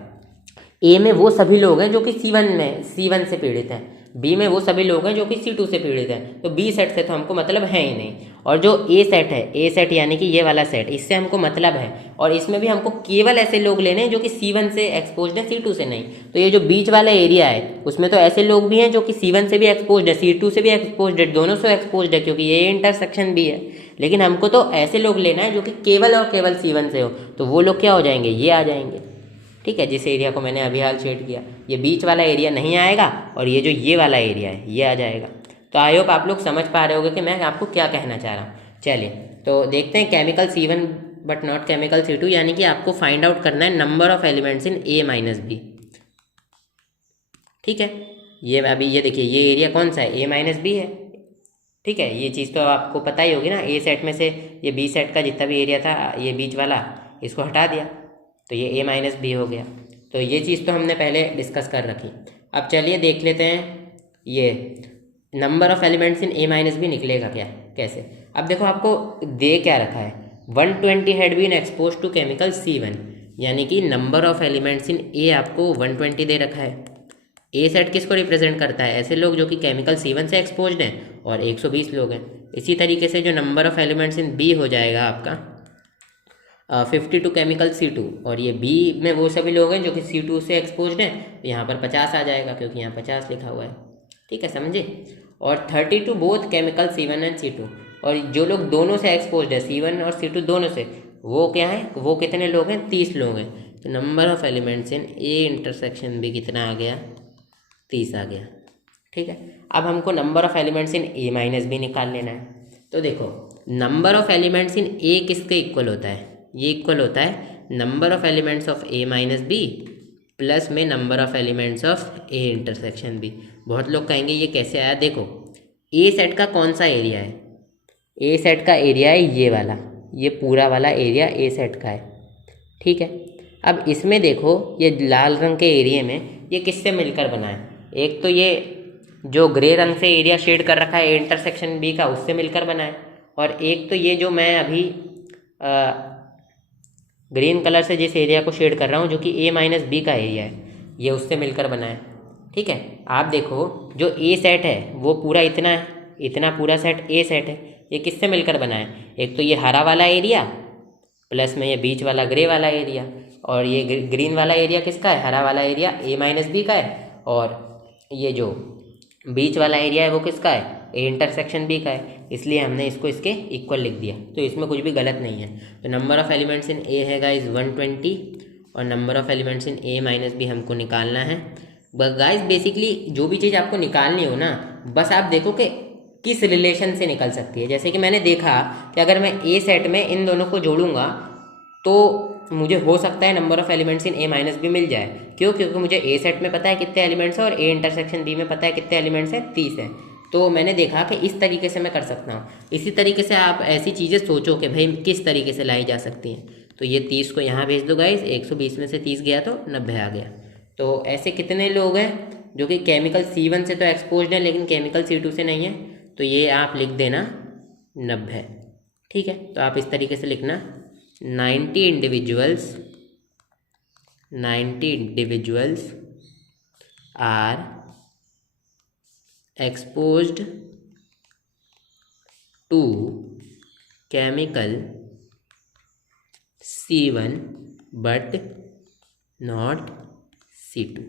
ए में वो सभी लोग हैं जो कि C1 से पीड़ित हैं, बी में वो सभी लोग हैं जो कि C2 से पीड़ित हैं। तो बी सेट से तो हमको मतलब है ही नहीं। और जो ए सेट है, ए सेट यानी कि ये वाला सेट, इससे हमको मतलब है, और इसमें भी हमको केवल ऐसे लोग लेने हैं जो कि C1 से एक्सपोज्ड है, C2 से नहीं। तो ये जो बीच वाला एरिया है उसमें तो ऐसे लोग भी हैं जो कि C1 से भी एक्सपोज्ड है, C2 से भी एक्सपोज्ड है, दोनों से एक्सपोज्ड है, क्योंकि ये इंटरसेक्शन भी है। लेकिन हमको तो ऐसे लोग लेना है जो कि केवल और केवल C1 से हो, तो वो लोग क्या हो जाएंगे, ये आ जाएंगे। ठीक है, जिस एरिया को मैंने अभी हाल शेड किया, ये बीच वाला एरिया नहीं आएगा, और ये जो ये वाला एरिया है ये आ जाएगा। तो आई होप आप लोग समझ पा रहे होगे कि मैं आपको क्या कहना चाह रहा हूँ। चलिए तो देखते हैं chemical C1 but not chemical C2, यानी कि आपको फाइंड आउट करना है number of elements in A minus B. ठीक है, ये अभी ये देखिए ये एरिया कौन सा है, A माइनस बी है। ठीक है, ये चीज़ तो आपको पता ही होगी ना, ए सेट में से ये बी सेट का जितना भी एरिया था, ये बीच वाला, इसको हटा दिया तो ये A माइनस बी हो गया। तो ये चीज़ तो हमने पहले डिस्कस कर रखी। अब चलिए देख लेते हैं ये number of elements in A minus B निकलेगा क्या, कैसे। अब देखो आपको दे क्या रखा है, 120 had been expose to chemical C1, यानी कि number of elements in A आपको 120 दे रखा है। ए सेट किसको रिप्रेजेंट करता है, ऐसे लोग जो कि केमिकल C1 से एक्सपोज्ड हैं, और 120 लोग हैं। इसी तरीके से जो number of elements in B हो जाएगा आपका 52 केमिकल C2, और ये बी में वो सभी लोग हैं जो कि C2 से एक्सपोज्ड हैं, तो यहाँ पर 50 आ जाएगा क्योंकि यहाँ 50 लिखा हुआ है। ठीक है, समझे। और 32 both chemical C1 and C2, और जो लोग दोनों से एक्सपोज्ड है, C1 और C2 दोनों से, वो क्या है, वो कितने लोग हैं, 30 लोग हैं। तो number of elements in A intersection भी कितना आ गया, 30 आ गया। ठीक है, अब हमको number of elements in A minus B निकाल लेना है। तो देखो number of elements in A किसके इक्वल होता है, ये इक्वल होता है number of elements of A minus B plus में number of elements of A intersection B. बहुत लोग कहेंगे ये कैसे आया, देखो A सेट का कौन सा एरिया है, A सेट का एरिया है ये वाला, ये पूरा वाला एरिया A सेट का है। ठीक है, अब इसमें देखो ये लाल रंग के एरिया में ये किससे मिलकर बना है, एक तो ये जो ग्रे रंग से एरिया शेड कर रखा है A इंटरसेक्शन बी का, उससे मिलकर बना है, और एक तो ये जो मैं अभी ग्रीन कलर से जिस एरिया को शेड कर रहा हूँ जो कि A माइनस बी का एरिया है, ये उससे मिलकर बना है। ठीक है, आप देखो जो A सेट है वो पूरा इतना है, इतना पूरा सेट A सेट है, ये किससे मिलकर बना है, एक तो ये हरा वाला एरिया प्लस में ये बीच वाला ग्रे वाला एरिया, और ये ग्रीन वाला एरिया किसका है, हरा वाला एरिया A माइनस बी का है, और ये जो बीच वाला एरिया है वो किसका है, A इंटरसेक्शन बी का है। इसलिए हमने इसको इसके इक्वल लिख दिया, तो इसमें कुछ भी गलत नहीं है। तो number of elements in A है गाइज 120, और number of elements in A minus B हमको निकालना है। बस गाइज बेसिकली जो भी चीज़ आपको निकालनी हो ना, बस आप देखो कि किस रिलेशन से निकल सकती है। जैसे कि मैंने देखा कि अगर मैं A सेट में इन दोनों को जोड़ूंगा तो मुझे हो सकता है number of elements in A minus B मिल जाए। क्यों, क्योंकि मुझे A सेट में पता है कितने एलिमेंट्स हैं और A इंटरसेक्शन बी में पता है कितने एलिमेंट्स हैं, 30 है। तो मैंने देखा कि इस तरीके से मैं कर सकता हूँ। इसी तरीके से आप ऐसी चीज़ें सोचो कि भाई किस तरीके से लाई जा सकती हैं। तो ये 30 को यहाँ भेज दो गाइस, 120 में से 30 गया तो 90 आ गया। तो ऐसे कितने लोग हैं जो कि केमिकल C1 से तो एक्सपोज्ड हैं लेकिन केमिकल C2 से नहीं है, तो ये आप लिख देना 90। ठीक है, तो आप इस तरीके से लिखना 90 individuals are exposed to chemical C1 but not C2।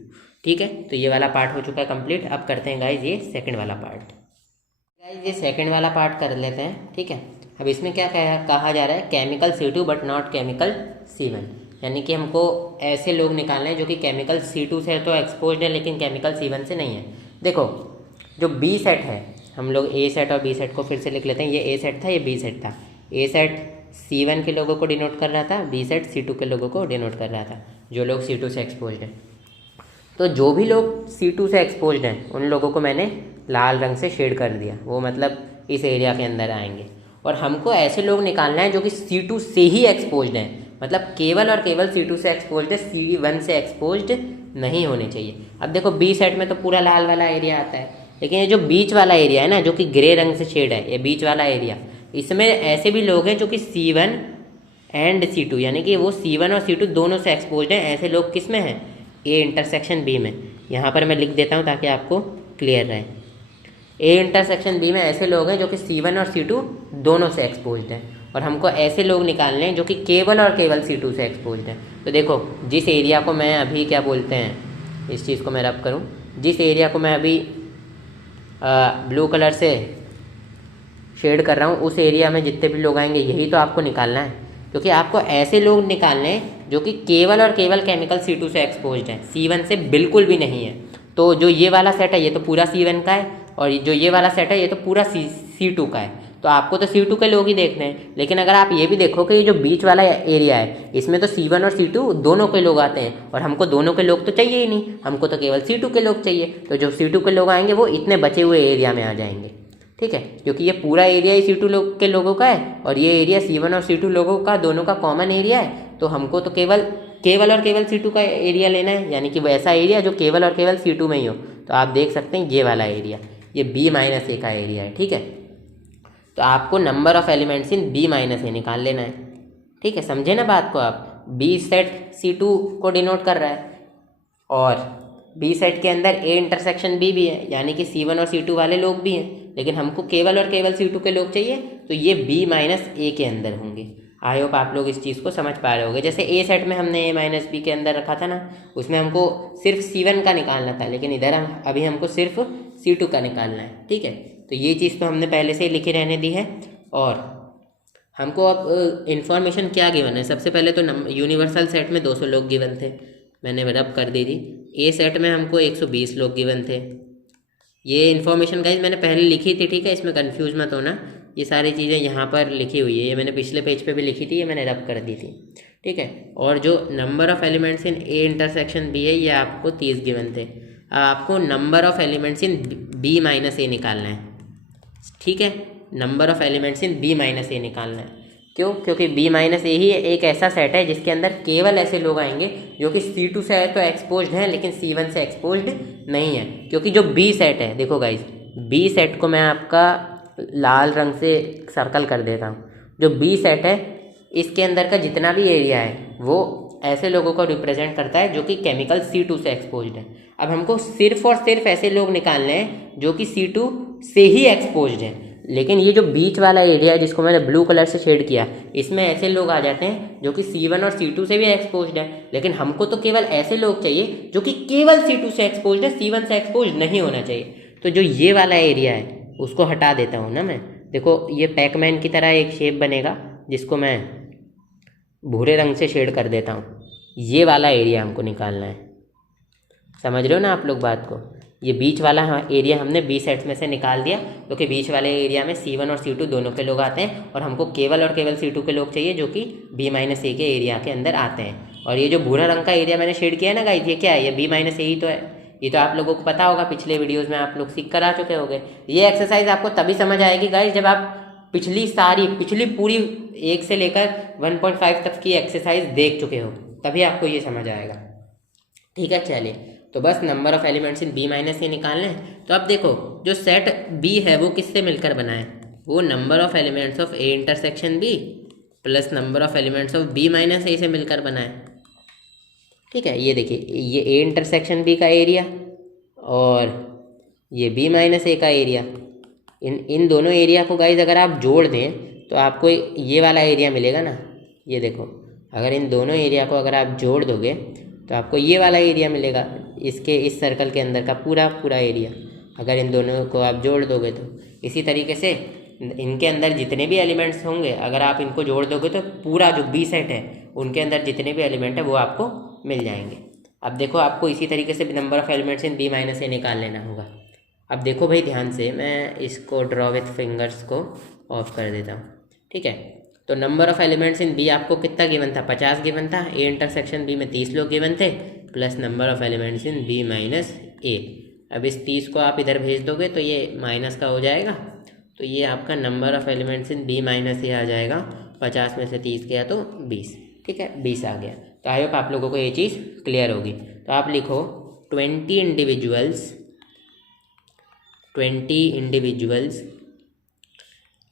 ठीक है, तो ये वाला पार्ट हो चुका है कंप्लीट। अब करते हैं गाइज ये सेकंड वाला पार्ट। गाइज ये सेकंड वाला पार्ट कर लेते हैं। ठीक है, अब इसमें क्या कहा जा रहा है, chemical C2 but not chemical C1, यानी कि हमको ऐसे लोग निकालने हैं जो कि केमिकल C2 से तो एक्सपोज्ड है लेकिन केमिकल C1 से नहीं है। देखो जो बी सेट है, हम लोग ए सेट और बी सेट को फिर से लिख लेते हैं। ये ए सेट था, ये बी सेट था। ए सेट C1 के लोगों को डिनोट कर रहा था, बी सेट C2 के लोगों को डिनोट कर रहा था, जो लोग C2 से एक्सपोज्ड हैं। तो जो भी लोग C2 से एक्सपोज्ड हैं उन लोगों को मैंने लाल रंग से शेड कर दिया, वो मतलब इस एरिया के अंदर आएंगे। और हमको ऐसे लोग निकालना है जो कि C2 से ही एक्सपोज्ड हैं, मतलब केवल और केवल C2 से एक्सपोज्ड है, C1 से एक्सपोज्ड नहीं होने चाहिए। अब देखो बी सेट में तो पूरा लाल वाला एरिया आता है, लेकिन ये जो बीच वाला एरिया है ना, जो कि ग्रे रंग से शेड है, ये बीच वाला एरिया, इसमें ऐसे भी लोग हैं जो कि C1 एंड C2, यानी कि वो C1 और C2 दोनों से एक्सपोज्ड हैं। ऐसे लोग किस में हैं, A इंटरसेक्शन बी में। यहाँ पर मैं लिख देता हूँ ताकि आपको क्लियर रहे। ए इंटरसेक्शन बी में ऐसे लोग हैं जो कि C1 और C2 दोनों से एक्सपोज्ड हैं, और हमको ऐसे लोग निकालने हैं जो कि केवल और केवल C2 से एक्सपोज्ड हैं। तो देखो, जिस एरिया को मैं अभी क्या बोलते हैं, इस चीज़ को मैं रब करूँ, जिस एरिया को मैं अभी ब्लू कलर से शेड कर रहा हूँ, उस एरिया में जितने भी लोग आएंगे यही तो आपको निकालना है, क्योंकि आपको ऐसे लोग निकालने हैं जो कि केवल और केवल केमिकल C2 से एक्सपोज्ड हैं, C1 से बिल्कुल भी नहीं है। तो जो ये वाला सेट है ये तो पूरा C1 का है, और जो ये वाला सेट है ये तो पूरा C2 का है। तो आपको तो C2 के लोग ही देखने हैं, लेकिन अगर आप ये भी देखो कि ये जो बीच वाला एरिया है इसमें तो C1 और C2 दोनों के लोग आते हैं, और हमको दोनों के लोग तो चाहिए ही नहीं, हमको तो केवल C2 के लोग चाहिए। तो जो C2 के लोग आएंगे वो इतने बचे हुए एरिया में आ जाएंगे, ठीक है, क्योंकि ये पूरा एरिया ही C2 के लोगों का है, और ये एरिया C1 और C2 लोगों का दोनों का कॉमन एरिया है। तो हमको तो केवल और केवल C2 का एरिया लेना है, यानी कि वैसा एरिया जो केवल और केवल C2 में ही हो। तो आप देख सकते हैं ये वाला एरिया, ये B-A का एरिया है, ठीक है। तो आपको number of elements in B-A निकाल लेना है, ठीक है, समझे ना बात को आप। B सेट C2 को डिनोट कर रहा है, और B सेट के अंदर A इंटरसेक्शन B भी है, यानी कि C1 और C2 वाले लोग भी हैं, लेकिन हमको केवल और केवल C2 के लोग चाहिए, तो ये B-A के अंदर होंगे। आई होप आप लोग इस चीज़ को समझ पा रहे होंगे। जैसे A सेट में हमने A-B के अंदर रखा था ना, उसमें हमको सिर्फ C1 का निकालना था, लेकिन इधर अभी हमको सिर्फ C2 का निकालना है, ठीक है। तो ये चीज़ तो हमने पहले से ही लिखे रहने दी है। और हमको अब इन्फॉर्मेशन क्या गिवन है, सबसे पहले तो यूनिवर्सल सेट में 200 लोग गिवन थे, मैंने रब कर दी थी। ए सेट में हमको 120 लोग गिवन थे। ये इन्फॉर्मेशन गाइज मैंने पहले लिखी थी, ठीक है, इसमें कंफ्यूज मत होना। ये सारी चीज़ें यहाँ पर लिखी हुई है, ये मैंने पिछले पेज पे भी लिखी थी, ये मैंने रब कर दी थी, ठीक है। और जो number of elements in A intersection B है, ये आपको 30 गिवन थे। आपको number of elements in B-A निकालना है, ठीक है, number of elements in B-A निकालना है। क्यों? क्योंकि B-A ही एक ऐसा सेट है जिसके अंदर केवल ऐसे लोग आएंगे जो कि C2 से तो एक्सपोज्ड हैं, लेकिन C1 से एक्सपोज्ड नहीं है। क्योंकि जो B सेट है, देखो गाइज, B सेट को मैं आपका लाल रंग से सर्कल कर देता हूँ। जो B सेट है इसके अंदर का जितना भी एरिया है वो ऐसे लोगों को रिप्रेजेंट करता है जो कि केमिकल C2 से एक्सपोज्ड है। अब हमको सिर्फ और सिर्फ ऐसे लोग निकालने हैं जो कि C2 से ही एक्सपोज्ड हैं, लेकिन ये जो बीच वाला एरिया है जिसको मैंने ब्लू कलर से शेड किया, इसमें ऐसे लोग आ जाते हैं जो कि C1 और C2 से भी एक्सपोज्ड है, लेकिन हमको तो केवल ऐसे लोग चाहिए जो कि केवल C2 से एक्सपोज्ड है, C1 से एक्सपोज्ड नहीं होना चाहिए। तो जो ये वाला एरिया है उसको हटा देता हूँ ना मैं। देखो, ये पैकमैन की तरह एक शेप बनेगा जिसको मैं भूरे रंग से शेड कर देता हूँ। ये वाला एरिया हमको निकालना है, समझ रहे हो ना आप लोग बात को। ये बीच वाला एरिया हमने B सेट में से निकाल दिया, क्योंकि बीच वाले एरिया में C1 और C2 दोनों के लोग आते हैं, और हमको केवल और केवल C2 के लोग चाहिए जो कि B-A के एरिया के अंदर आते हैं। और ये जो भूरा रंग का एरिया मैंने शेड किया है ना गाइस, ये क्या है? ये B-A ही तो है। ये तो आप लोगों को पता होगा, पिछले वीडियोज़ में आप लोग सीख कर आ चुके होंगे। ये एक्सरसाइज आपको तभी समझ आएगी गाइस जब आप पिछली पूरी 1 से लेकर 1.5 तक की एक्सरसाइज देख चुके हो, तभी आपको ये समझ आएगा, ठीक है। चलिए, तो बस number of elements in B-A निकालने हैं। तो अब देखो, जो सेट B है वो किससे मिलकर बना है? वो number of elements of A intersection B plus number of elements of B-A से मिलकर बना है, ठीक है। ये देखिए, ये A इंटरसेक्शन B का एरिया और ये B-A का एरिया, इन दोनों एरिया को गाइज अगर आप जोड़ दें तो आपको ये वाला एरिया मिलेगा ना। ये देखो, अगर इन दोनों एरिया को अगर आप जोड़ दोगे तो आपको ये वाला एरिया मिलेगा, इस सर्कल के अंदर का पूरा एरिया, अगर इन दोनों को आप जोड़ दोगे तो। इसी तरीके से इनके अंदर जितने भी एलिमेंट्स होंगे, अगर आप इनको जोड़ दोगे तो पूरा जो B सेट है उनके अंदर जितने भी एलिमेंट है वो आपको मिल जाएंगे। अब देखो, आपको इसी तरीके से number of elements in B-A निकाल लेना होगा। अब देखो भाई ध्यान से, मैं इसको ड्रॉ विथ फिंगर्स को ऑफ कर देता हूँ, ठीक है। तो number of elements in B आपको कितना गिवन था? 50 गिवन था। A इंटरसेक्शन B में 30 लोग गिवन थे, plus number of elements in B-A। अब इस 30 को आप इधर भेज दोगे तो ये माइनस का हो जाएगा, तो ये आपका number of elements in B-A आ जाएगा। 50 में से 30 गया तो 20, ठीक है, 20 आ गया। तो आई होप आप लोगों को ये चीज़ क्लियर होगी। तो आप लिखो 20 individuals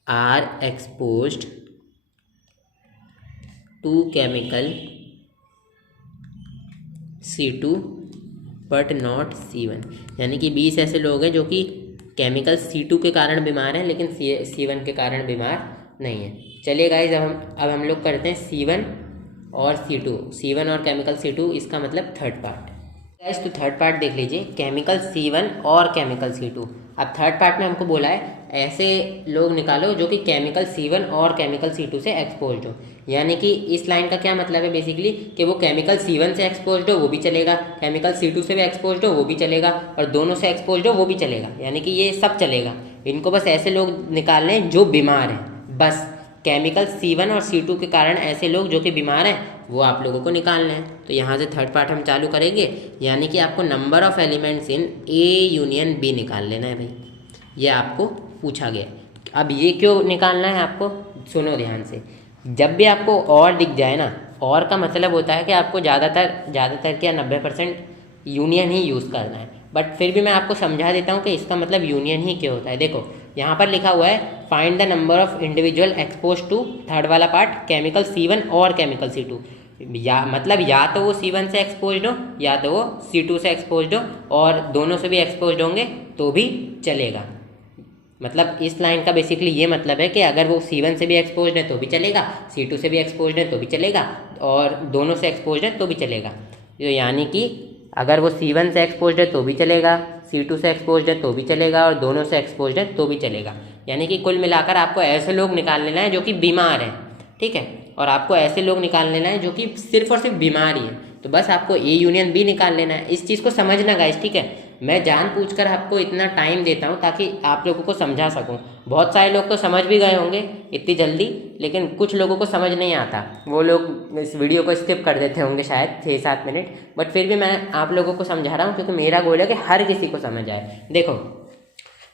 are exposed to chemical C2 but not C1, यानी कि 20 ऐसे लोग हैं जो कि केमिकल C2 के कारण बीमार हैं लेकिन C1 के कारण बीमार नहीं है। चलिए गाइज अब हम लोग करते हैं C1 और C1 और केमिकल C2, इसका मतलब थर्ड पार्ट। गाइज तो थर्ड पार्ट देख लीजिए, केमिकल C1 और केमिकल C2। अब थर्ड पार्ट में हमको बोला है ऐसे लोग निकालो जो कि केमिकल C1 और केमिकल C2 से एक्सपोज्ड हो। यानी कि इस लाइन का क्या मतलब है बेसिकली कि वो केमिकल C1 से एक्सपोज्ड हो वो भी चलेगा, केमिकल C2 से भी एक्सपोज्ड हो वो भी चलेगा, और दोनों से एक्सपोज्ड हो वो भी चलेगा। यानी कि ये सब चलेगा। इनको बस ऐसे लोग निकालने हैं जो बीमार हैं, बस केमिकल C1 और C2 के कारण ऐसे लोग जो कि बीमार हैं वो आप लोगों को निकालना है। तो यहाँ से थर्ड पार्ट हम चालू करेंगे। यानी कि आपको number of elements in A union B निकाल लेना है भाई, ये आपको पूछा गया। अब ये क्यों निकालना है आपको, सुनो ध्यान से। जब भी आपको और दिख जाए ना, और का मतलब होता है कि आपको ज़्यादातर क्या 90% यूनियन ही यूज़ करना है। बट फिर भी मैं आपको समझा देता हूँ कि इसका मतलब यूनियन ही क्यों होता है। देखो यहाँ पर लिखा हुआ है find the number of individual expose to, third वाला पार्ट, केमिकल C1 और केमिकल C2। या तो वो C1 से एक्सपोज हो या तो वो C2 से एक्सपोज हो, और दोनों से भी एक्सपोज होंगे तो भी चलेगा। मतलब इस लाइन का बेसिकली ये मतलब है कि अगर वो C1 से भी एक्सपोज है तो भी चलेगा, C2 से भी एक्सपोज है तो भी चलेगा, और दोनों से एक्सपोज है तो भी चलेगा। तो यानी कि अगर वो C1 से एक्सपोज है तो भी चलेगा, C2 से एक्सपोज है तो भी चलेगा, और दोनों से एक्सपोज है तो भी चलेगा। यानी कि कुल मिलाकर आपको ऐसे लोग निकाल लेना है जो कि बीमार हैं, ठीक है, और आपको ऐसे लोग निकाल लेना है जो कि सिर्फ और सिर्फ बीमार ही है। तो बस आपको A यूनियन B निकाल लेना है। इस चीज़ को समझना गाइस, ठीक है। मैं जानबूझकर आपको इतना टाइम देता हूँ ताकि आप लोगों को समझा सकूँ। बहुत सारे लोग तो समझ भी गए होंगे इतनी जल्दी, लेकिन कुछ लोगों को समझ नहीं आता, वो लोग इस वीडियो को स्किप कर देते होंगे शायद 6-7 मिनट। बट फिर भी मैं आप लोगों को समझा रहा हूँ क्योंकि मेरा गोल है कि हर किसी को समझ आए। देखो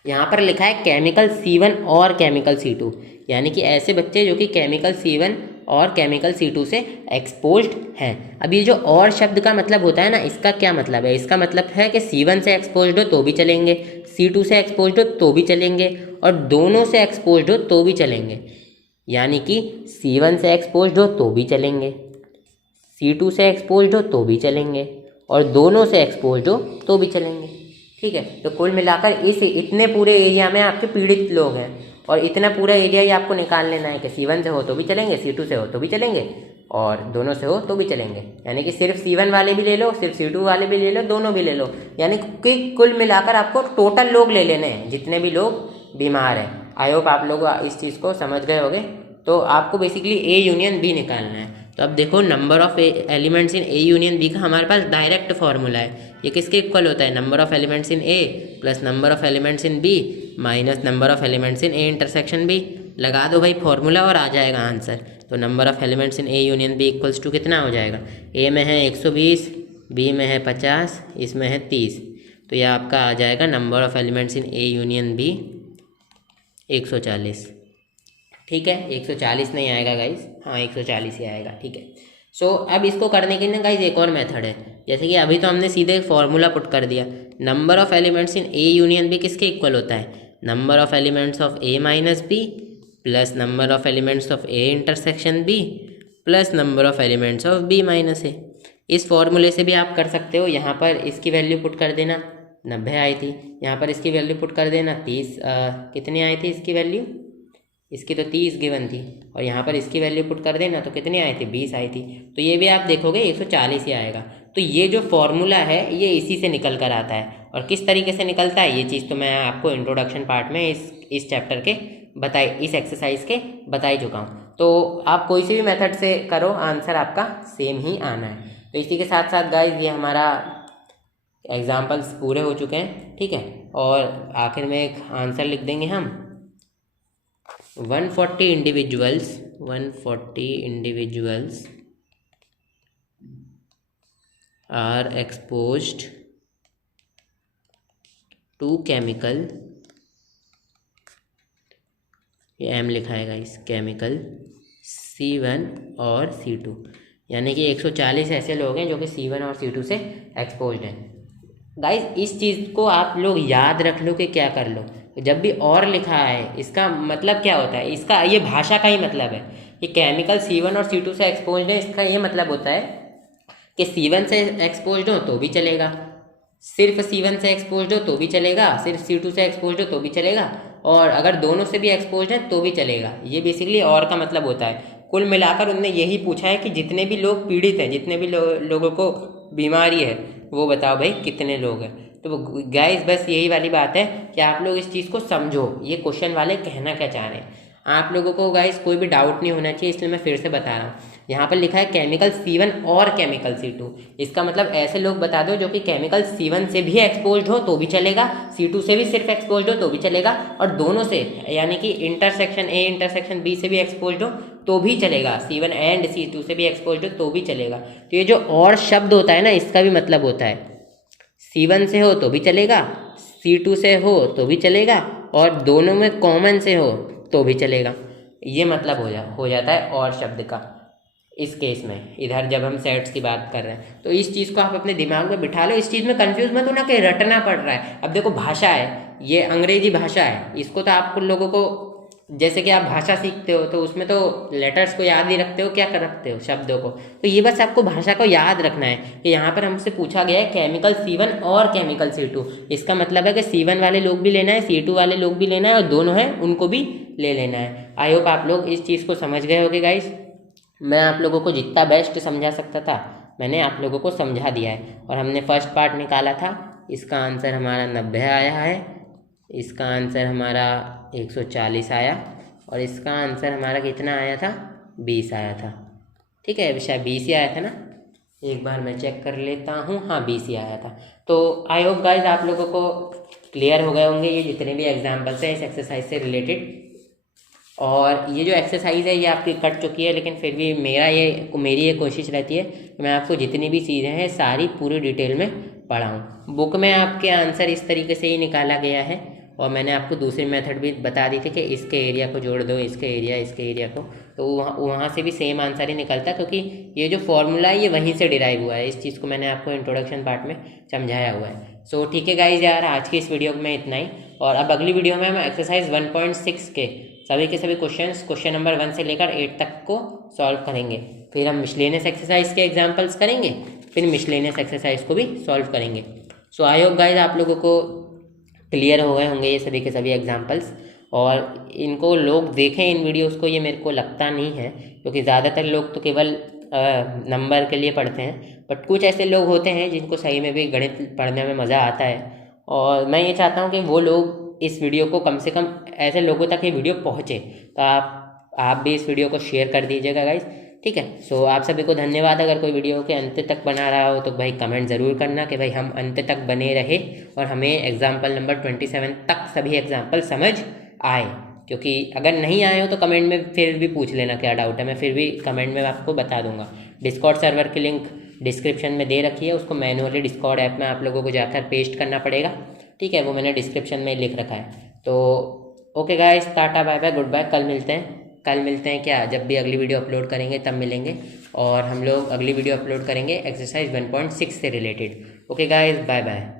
यहाँ पर लिखा है केमिकल C1 और केमिकल C2, यानी कि ऐसे बच्चे जो कि केमिकल C1 और केमिकल C2 से एक्सपोज्ड हैं। अब ये जो और शब्द का मतलब होता है ना, इसका क्या मतलब है, इसका मतलब है कि C1 से एक्सपोज्ड हो तो भी चलेंगे, C2 से एक्सपोज्ड हो तो भी चलेंगे, और दोनों से एक्सपोज्ड हो तो भी चलेंगे। यानी कि C1 से एक्सपोज्ड हो तो भी चलेंगे, C2 से एक्सपोज्ड हो तो भी चलेंगे, और दोनों से एक्सपोज्ड हो तो भी चलेंगे, ठीक है। तो कुल मिलाकर इतने पूरे एरिया में आपके पीड़ित लोग हैं, और इतना पूरा एरिया ही आपको निकाल लेना है कि C1 से हो तो भी चलेंगे, C2 से हो तो भी चलेंगे, और दोनों से हो तो भी चलेंगे। यानी कि सिर्फ C1 वाले भी ले लो, सिर्फ C2 वाले भी ले लो, दोनों भी ले लो। यानी कि कुल मिलाकर आपको टोटल लोग ले लेने हैं जितने भी लोग बीमार हैं। आई होप आप लोग इस चीज़ को समझ गए होंगे। तो आपको बेसिकली A यूनियन B निकालना है। तो अब देखो number of elements in A union B का हमारे पास डायरेक्ट फॉर्मूला है। ये किसके इक्वल होता है, number of elements in A plus number of elements in B minus number of elements in A intersection B। लगा दो भाई फॉर्मूला और आ जाएगा आंसर। तो number of elements in A union B equals to कितना हो जाएगा, A में है 120, B में है 50, इसमें है 30। तो यह आपका आ जाएगा number of elements in A union B 140। ठीक है, 140 नहीं आएगा गाइज, हाँ 140 ही आएगा, ठीक है। सो अब इसको करने के लिए गाइज एक और मेथड है। जैसे कि अभी तो हमने सीधे फॉर्मूला पुट कर दिया। Number of elements in A union B किसके इक्वल होता है, number of elements of A minus B plus number of elements of A intersection B plus number of elements of B minus A। इस फॉर्मूले से भी आप कर सकते हो। यहाँ पर इसकी वैल्यू पुट कर देना, 90 आई थी। यहाँ पर इसकी वैल्यू पुट कर देना 30, कितनी आई थी इसकी वैल्यू, इसकी तो 30 गिवन थी, और यहाँ पर इसकी वैल्यू पुट कर देना तो कितनी आई थी, 20 आई थी। तो ये भी आप देखोगे 140 ही आएगा। तो ये जो फॉर्मूला है ये इसी से निकल कर आता है। और किस तरीके से निकलता है ये चीज़ तो मैं आपको इंट्रोडक्शन पार्ट में इस चैप्टर के इस एक्सरसाइज के बता ही चुका हूँ। तो आप कोई से भी मेथड से करो, आंसर आपका सेम ही आना है। तो इसी के साथ साथ गाइज ये हमारा एग्जाम्पल्स पूरे हो चुके हैं, ठीक है। और आखिर में एक आंसर लिख देंगे हम, 140 individuals are exposed to chemical, ये M लिखा है गाइस, केमिकल C1 और C2। यानी कि 140 ऐसे लोग हैं जो कि C1 और C2 से एक्सपोज्ड हैं। गाइस इस चीज़ को आप लोग याद रख लो कि क्या कर लो, जब भी और लिखा है इसका मतलब क्या होता है, इसका ये भाषा का ही मतलब है कि केमिकल C1 और C2 से एक्सपोज्ड है। इसका ये मतलब होता है कि C1 से एक्सपोज्ड हो तो भी चलेगा, सिर्फ C1 से एक्सपोज्ड हो तो भी चलेगा, सिर्फ C2 से एक्सपोज्ड हो तो भी चलेगा, और अगर दोनों से भी एक्सपोज्ड है तो भी चलेगा। ये बेसिकली और का मतलब होता है। कुल मिलाकर उनने यही पूछा है कि जितने भी लोग पीड़ित हैं, जितने भी लोगों को बीमारी है, वो बताओ भाई कितने लोग हैं। तो गाइस बस यही वाली बात है कि आप लोग इस चीज़ को समझो, ये क्वेश्चन वाले कहना क्या चाह रहे हैं। आप लोगों को गाइस कोई भी डाउट नहीं होना चाहिए, इसलिए मैं फिर से बता रहा हूँ। यहाँ पर लिखा है केमिकल C1 और केमिकल C2। इसका मतलब ऐसे लोग बता दो जो कि केमिकल C1 से भी एक्सपोज्ड हो तो भी चलेगा, C2 से भी सिर्फ एक्सपोज्ड हो तो भी चलेगा, और दोनों से यानी कि इंटरसेक्शन A इंटरसेक्शन B से भी एक्सपोज्ड हो तो भी चलेगा, C1 एंड C2 से भी एक्सपोज्ड हो तो भी चलेगा। तो ये जो और शब्द होता है ना, इसका भी मतलब होता है C1 से हो तो भी चलेगा, C2 से हो तो भी चलेगा, और दोनों में कॉमन से हो तो भी चलेगा। ये मतलब हो जाता है और शब्द का इस केस में, इधर जब हम सेट्स की बात कर रहे हैं। तो इस चीज़ को आप अपने दिमाग में बिठा लो, इस चीज़ में कंफ्यूज मत होना कि रटना पड़ रहा है। अब देखो भाषा है, ये अंग्रेजी भाषा है, इसको तो आप लोगों को, जैसे कि आप भाषा सीखते हो तो उसमें तो लेटर्स को याद ही रखते हो, क्या कर रखते हो, शब्दों को। तो ये बस आपको भाषा को याद रखना है कि यहाँ पर हमसे पूछा गया है केमिकल C1 और केमिकल C2। इसका मतलब है कि C1 वाले लोग भी लेना है, C2 वाले लोग भी लेना है, और दोनों हैं उनको भी ले लेना है। आई होप आप लोग इस चीज़ को समझ गए होगे गाइस। मैं आप लोगों को जितना बेस्ट समझा सकता था मैंने आप लोगों को समझा दिया है। और हमने फर्स्ट पार्ट निकाला था, इसका आंसर हमारा 90 आया है, इसका आंसर हमारा 140 आया, और इसका आंसर हमारा कितना आया था, 20 आया था। ठीक है, शायद 20 ही आया था ना, एक बार मैं चेक कर लेता हूँ। हाँ 20 ही आया था। तो आई होप गाइज आप लोगों को क्लियर हो गए होंगे ये जितने भी एग्जाम्पल्स हैं इस एक्सरसाइज से रिलेटेड। और ये जो एक्सरसाइज है ये आपकी कट चुकी है, लेकिन फिर भी मेरी ये कोशिश रहती है कि मैं आपको जितनी भी चीज़ें हैं सारी पूरी डिटेल में पढ़ाऊँ। बुक में आपके आंसर इस तरीके से ही निकाला गया है, और मैंने आपको दूसरी मेथड भी बता दी थी कि इसके एरिया को जोड़ दो, इसके एरिया को, तो वहाँ से भी सेम आंसर ही निकलता, क्योंकि ये जो फॉर्मूला है ये वहीं से डिराइव हुआ है। इस चीज़ को मैंने आपको इंट्रोडक्शन पार्ट में समझाया हुआ है। सो ठीक है गाइज यार, आज की इस वीडियो में इतना ही, और अब अगली वीडियो में हम एक्सरसाइज 1.6 के सभी क्वेश्चन नंबर 1 से लेकर 8 तक को सॉल्व करेंगे। फिर हम मिसलेनियस एक्सरसाइज के एग्जाम्पल्स करेंगे, फिर मिसलेनियस एक्सरसाइज को भी सॉल्व करेंगे। सो आई होप गाइज आप लोगों को क्लियर हो गए होंगे ये सभी के सभी एग्जाम्पल्स, और इनको लोग देखें इन वीडियोस को, ये मेरे को लगता नहीं है, क्योंकि ज़्यादातर लोग तो केवल नंबर के लिए पढ़ते हैं, बट कुछ ऐसे लोग होते हैं जिनको सही में भी गणित पढ़ने में मज़ा आता है। और मैं ये चाहता हूँ कि वो लोग इस वीडियो को कम से कम ऐसे लोगों तक ये वीडियो पहुँचे, तो आप भी इस वीडियो को शेयर कर दीजिएगा गाइज। ठीक है, सो आप सभी को धन्यवाद। अगर कोई वीडियो के अंत तक बना रहा हो तो भाई कमेंट ज़रूर करना कि भाई हम अंत तक बने रहे और हमें एग्जाम्पल नंबर 27 तक सभी एग्जाम्पल समझ आए। क्योंकि अगर नहीं आए हो तो कमेंट में फिर भी पूछ लेना क्या डाउट है, मैं फिर भी कमेंट में आपको बता दूंगा। डिस्कॉर्ड सर्वर की लिंक डिस्क्रिप्शन में दे रखी है, उसको मैनुअली डिस्कॉर्ड ऐप में आप लोगों को जाकर पेस्ट करना पड़ेगा। ठीक है, वो मैंने डिस्क्रिप्शन में लिख रखा है। तो okay guys, tata bye bye, goodbye. कल मिलते हैं क्या, जब भी अगली वीडियो अपलोड करेंगे तब मिलेंगे, और हम लोग अगली वीडियो अपलोड करेंगे एक्सरसाइज 1.6 से related. Okay guys, bye bye.